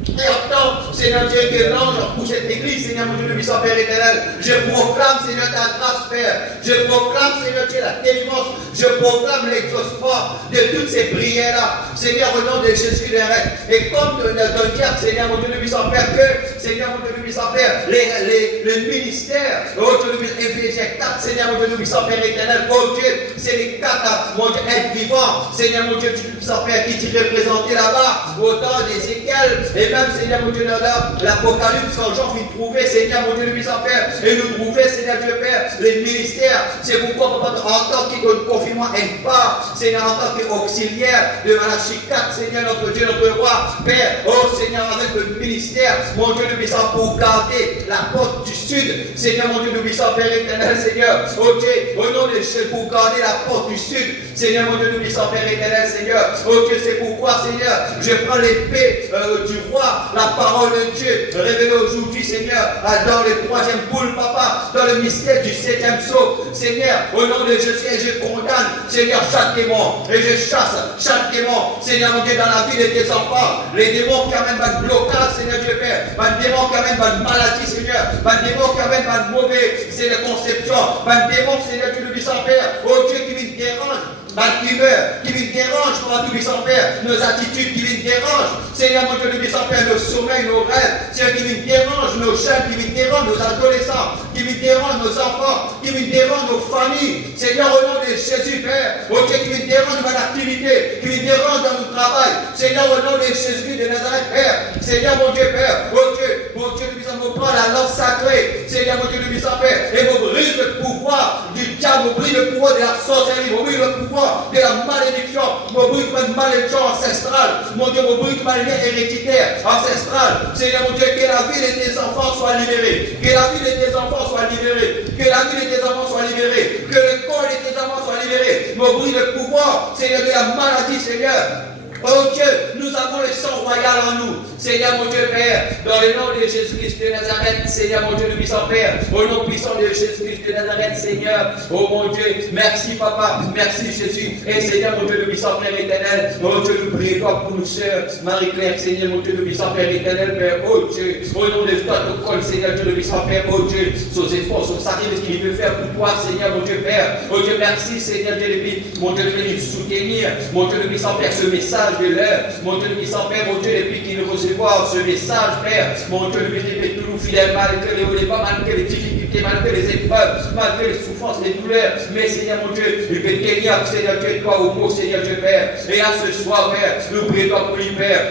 Et attends, Seigneur Dieu, que l'ange pour cette église, Seigneur mon Dieu, le puissant Père éternel. Je proclame, Seigneur, ta grâce, Père. Je proclame, Seigneur Dieu, la délivrance. Je proclame l'exaucement de toutes ces prières-là. Seigneur, au nom de Jésus de Nazareth. Et comme de dire, Seigneur mon Dieu, le puissant Père, que, Seigneur mon Dieu, le puissant Père, le ministère, oh Dieu, le Éphésiens 4, Seigneur mon Dieu, le puissant Père éternel, oh Dieu, c'est les 4, mon Dieu, être vivant, Seigneur mon Dieu, le puissant Père, qui t'y représenté là-bas, au temps d'Ézéchiel, et même, Seigneur mon Dieu, dans l'Apocalypse, quand Jean fit trouver, Seigneur mon Dieu, le puissant Père, et nous trouver, Seigneur Dieu Père, les ministères, c'est pourquoi, Papa, en tant que confinement et pas, Seigneur, en tant qu'auxiliaire de Malachie 4, Seigneur, notre Dieu, notre roi, Père, oh Seigneur, avec le ministère, mon Dieu, le puissant, pour garder la porte du sud. Seigneur, mon Dieu, nous puissons, Père éternel, Seigneur. Oh Dieu, au nom de Jésus, pour garder la porte du sud. Seigneur, mon Dieu, nous puissons, Père éternel, Seigneur. Oh Dieu, c'est pourquoi, Seigneur, je prends l'épée du roi, la parole de Dieu, révélée aujourd'hui, Seigneur, dans le troisième boule, Papa, dans le mystère du 7e sceau. Seigneur, au nom de Jésus, et je condamne, Seigneur, chaque démon, et je chasse chaque démon, Seigneur, mon Dieu, dans la vie de tes enfants, les démons qui amènent un blocage, Seigneur Dieu Père, un démon qui amène une maladie, Seigneur, un démon qui amène une mauvaise, c'est la conception, un démon, Seigneur Dieu, le puissant Père, oh Dieu, qui me dérange. Ma tumeur qui me dérange, pour tout puissant Père, nos attitudes qui me dérangent, Seigneur mon Dieu, le puissant Père, nos sommeils, nos rêves, Seigneur qui me dérangent, nos jeunes qui me dérangent, nos adolescents, qui me dérangent, nos enfants, qui me dérangent, nos familles, Seigneur au nom de Jésus Père, oh Dieu qui me dérange dans mon activité, qui me dérange dans mon travail, Seigneur au nom de Jésus de Nazareth Père, Seigneur mon Dieu Père, oh Dieu, le puissant, me prend la lance sacrée, Seigneur mon Dieu, le puissant Père, et me brise le pouvoir du diable, me brise le pouvoir de la sorcellerie, me brise le pouvoir de la malédiction, mon bruit de malédiction ancestrale, mon Dieu, mon bruit de lien héréditaire ancestral. Seigneur mon Dieu, que la vie de tes enfants soit libérée, que la vie de tes enfants soit libérée, que la vie de tes enfants soit libérée, que le corps de tes enfants soit libéré, mon bruit de pouvoir, Seigneur, de la maladie, Seigneur. Oh Dieu, nous avons le sang royal en nous. Seigneur mon Dieu Père, dans le nom de Jésus-Christ de Nazareth, Seigneur mon Dieu, le puissant Père, au nom puissant de Jésus-Christ de Nazareth, Seigneur, oh mon Dieu, merci Papa, merci Jésus, et Seigneur mon Dieu, le puissant Père éternel, oh Dieu, nous prions toi pour nous sœurs, Marie-Claire, Seigneur mon Dieu, le puissant Père éternel, Père, oh Dieu, au nom de toi, ton col, Seigneur Dieu, le puissant Père, oh Dieu, son efforts, son sacrifice qu'il veut faire pour toi, Seigneur mon Dieu Père, oh Dieu, merci Seigneur Dieu, mon Dieu, de venir soutenir, mon Dieu, le puissant Père, ce message de l'heure, mon Dieu, le puissant Père, mon Dieu, depuis qu'il nous recevoir ce message, Père, mon Dieu, le puissant Père, toujours fidèle, malgré les hauts et bas, malgré les difficultés, malgré les épreuves, malgré les souffrances, les douleurs, mais Seigneur mon Dieu, il peut tenir, Seigneur Dieu, toi au mot, Seigneur Dieu, Père, et à ce soir, Père, nous prions pour lui, Père.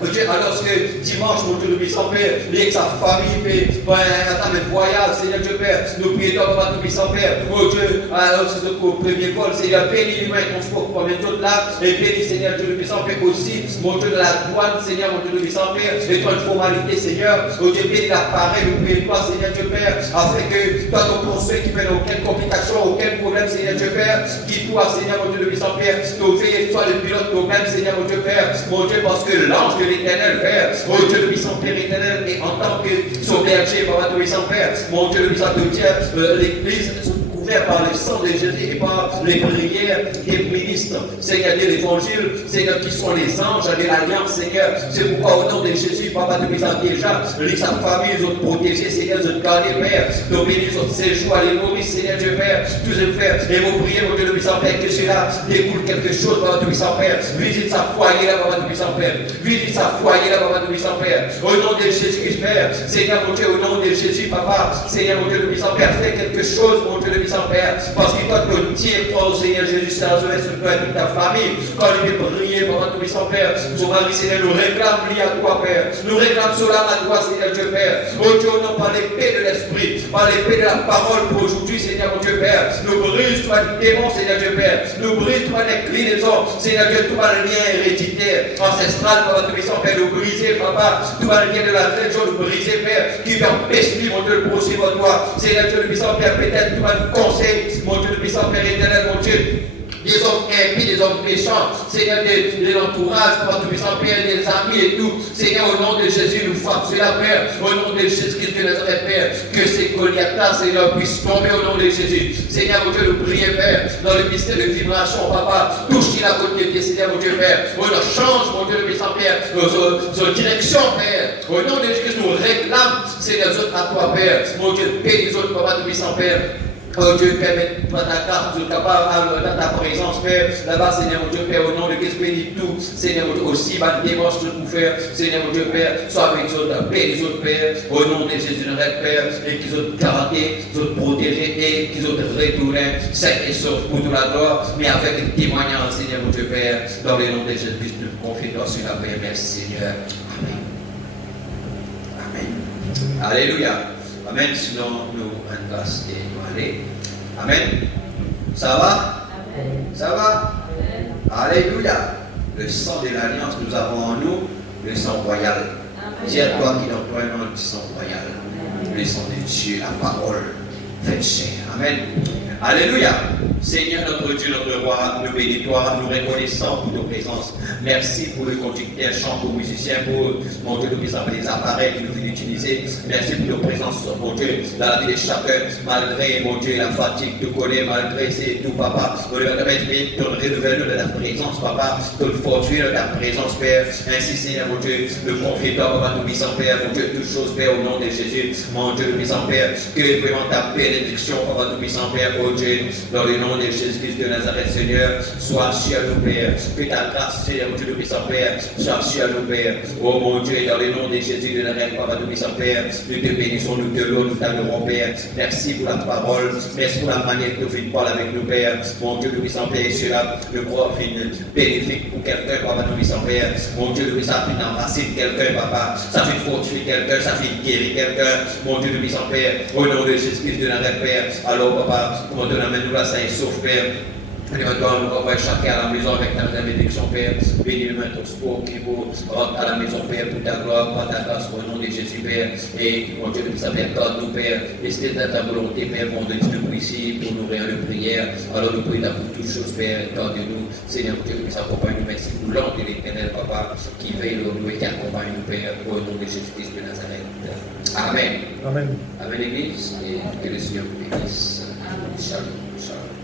Oh Dieu, alors que dimanche, mon Dieu, nous puissions, Père, avec sa famille, Père, attends, le voyage, Seigneur Dieu, Père, nous prions, Papa, nous puissions, Père, oh Dieu, alors que c'est au premier vol, Seigneur, bénis l'humain, ton sport, pour mettre tout là, et bénis, Seigneur Dieu, nous puissions, Père, aussi, mon Dieu, de la douane, Seigneur, mon Dieu, nous puissions, Père, et toi, une formalité, Seigneur, oh Dieu, bénis l'appareil, nous prions, toi, Seigneur Dieu, Père, afin que toi, ton conseil, qui fait aucune complication, aucun problème, Seigneur Dieu, Père, qui toi, Seigneur, mon Dieu, nous puissions, Père, nous veillez, toi, le pilote, nous-mêmes, Seigneur, mon Dieu, Père, mon Dieu, parce que l'ange de l'éternel, Père, oh Dieu, le puissant Père éternel, et en tant que son berger, Papa, le puissant Père, mon Dieu, le puissant Dieu, l'Église, par le sang de Jésus et par les prières des ministres, Seigneur de l'évangile, Seigneur qui sont les anges de l'alliance, Seigneur. C'est pourquoi au nom de Jésus, Papa, de puissant déjà, sa famille, ils ont protégé, Seigneur, ils ont gardé, Père, nos bénis, ils ont séjour à l'île Seigneur Dieu, Père, tous les frères, et vous priez, mon Dieu, le puissant Père, que cela découle quelque chose, Papa, de puissant Père. Visite sa foyer là, Papa, de puissant Père. Visite sa foyer là, Papa, de puissant Père. Au nom de Jésus, Père, Seigneur, mon Dieu, au nom de Jésus, Papa, Seigneur, mon Dieu, le puissant Père, fais quelque chose, mon Dieu, le puissant Père, parce que toi, tu tiens, toi, au Seigneur Jésus, c'est la journée sur toi et toute ta famille. Quand il est prié, Papa, tout puissant Père, son mari, Seigneur, nous réclame lui à toi, Père. Nous réclame cela à toi, Seigneur Dieu, Père. Oh Dieu, non, par l'épée de l'esprit, par l'épée de la parole pour aujourd'hui, Seigneur, mon Dieu, Père. Nous brise, toi, le démon, Seigneur Dieu, Père. Nous brise, toi, l'inclinaison, Seigneur Dieu, toi, le lien héréditaire, ancestral, Papa, tout puissant Père, nous briser, Papa. Toi, le lien de la religion, nous briser, Père, qui empêche lui, mon Dieu, de poursuivre toi. Seigneur Dieu, le puissant Père, peut-être, toi, le conseil, mon Dieu, le puissant Père éternel, mon Dieu. Des hommes impies, des hommes méchants, Seigneur, de l'entourage, Papa tout-puissant, Père, des amis et tout. Seigneur, au nom de Jésus, nous frappe cela, Père. Au nom de Jésus-Christ de Nazareth, Père, que ces Goliaths-là, Seigneur, puissent tomber au nom de Jésus. Seigneur, mon Dieu, nous prions, Père, dans le mystère de vibration, Papa, touche la côte de pied, Seigneur, mon Dieu, Père. Oh, change, mon Dieu, le puissant Père, nos directions, Père. Au nom de Jésus, nous réclame, Seigneur, à toi, Père. Mon Dieu, paix des autres, Papa tout-puissant, Père. Oh Dieu, permets-toi ta carte, capable dans ta présence, Père. Là-bas, Seigneur, mon Dieu, Père, au nom de Christ, bénis tout. Seigneur, mon Dieu, aussi, ma démarche de tout faire. Seigneur, mon Dieu, Père, sois avec eux, la paix des autres, Père. Au nom de Jésus, notre Père, et qu'ils ont gardé, qu'ils ont protégé, et qu'ils ont retourné, sains et saufs pour toute la gloire, mais avec un témoignage, Seigneur, mon Dieu, Père. Dans le nom de Jésus, nous confions sur la paix. Merci, Seigneur. Amen. Amen. Alléluia. Amen. Sinon, nous en place et nous aller. Amen. Ça va? Amen. Ça va? Amen. Alléluia. Le sang de l'alliance, nous avons en nous le sang royal. Amen. Dis à toi qui l'emploie un nom du sang royal. Le sang de Dieu, la parole faite chair. Amen. Alléluia. Seigneur notre Dieu, notre roi, nous bénissons, nous reconnaissons pour ta présence. Merci pour le conducteur, chant, pour le musicien, pour mon Dieu, nous puissions les appareils que nous voulons utiliser. Merci pour ta présence, mon Dieu, dans la vie de chacun, malgré, mon Dieu, la fatigue, tout connaît, malgré c'est tout, papa. Nous devons te renouveler de ta présence, papa, de nous fortifier de ta présence, Père. Ainsi, Seigneur, mon Dieu, le confiant, papa, nous puissions, Père, mon Dieu, toutes choses, Père, au nom de Jésus, mon Dieu, nous puissions, Père, que vraiment ta bénédiction, papa, nous puissions, Père, oh Dieu, dans le nom de Jésus-Christ de Nazareth, Seigneur, sois sur nous, Père. Que ta grâce, Seigneur, Dieu, nous puissions, Père, soit sur nous, Père. Oh mon Dieu, dans le nom de Jésus de Nazareth, papa, nous puissions, Père, nous te bénissons, nous te louons, nous t'adorons, Père. Merci pour la parole, merci pour la manière que tu parles avec nous, Père. Mon Dieu, nous puissions, Père, cela, le prof bénéfique pour quelqu'un, papa, nous puissions, Père. Mon Dieu, nous puissions, embrasser quelqu'un, papa. Ça fait fortifier quelqu'un, ça fait guérir quelqu'un. Mon Dieu, nous puissions, Père, au nom de Jésus-Christ de Nazareth, Père. Alors, papa, comment te l'amène-nous là, ça est sauf, Père. Et maintenant, nous envoyons chacun à la maison avec ta bénédiction, Père. Bénis le maître sport qui vous rentre à la maison, Père, pour ta gloire, pour ta grâce, au nom de Jésus, Père. Et mon Dieu, nous savons, accorde-nous, Père. Et c'était dans ta volonté, Père, mon Dieu, nous ici pour nourrir de prière. Alors nous prions pour toutes choses, Père. Accorde-nous, Seigneur, Dieu, qui nous accompagne, nous merci pour l'ordre de l'éternel, Papa, qui veille sur nous et qui accompagne nous, Père, au nom de Jésus-Christ de Nazareth. Amen. Amen. Amen, Église, et que le Seigneur vous bénisse. Shalom. Shalom.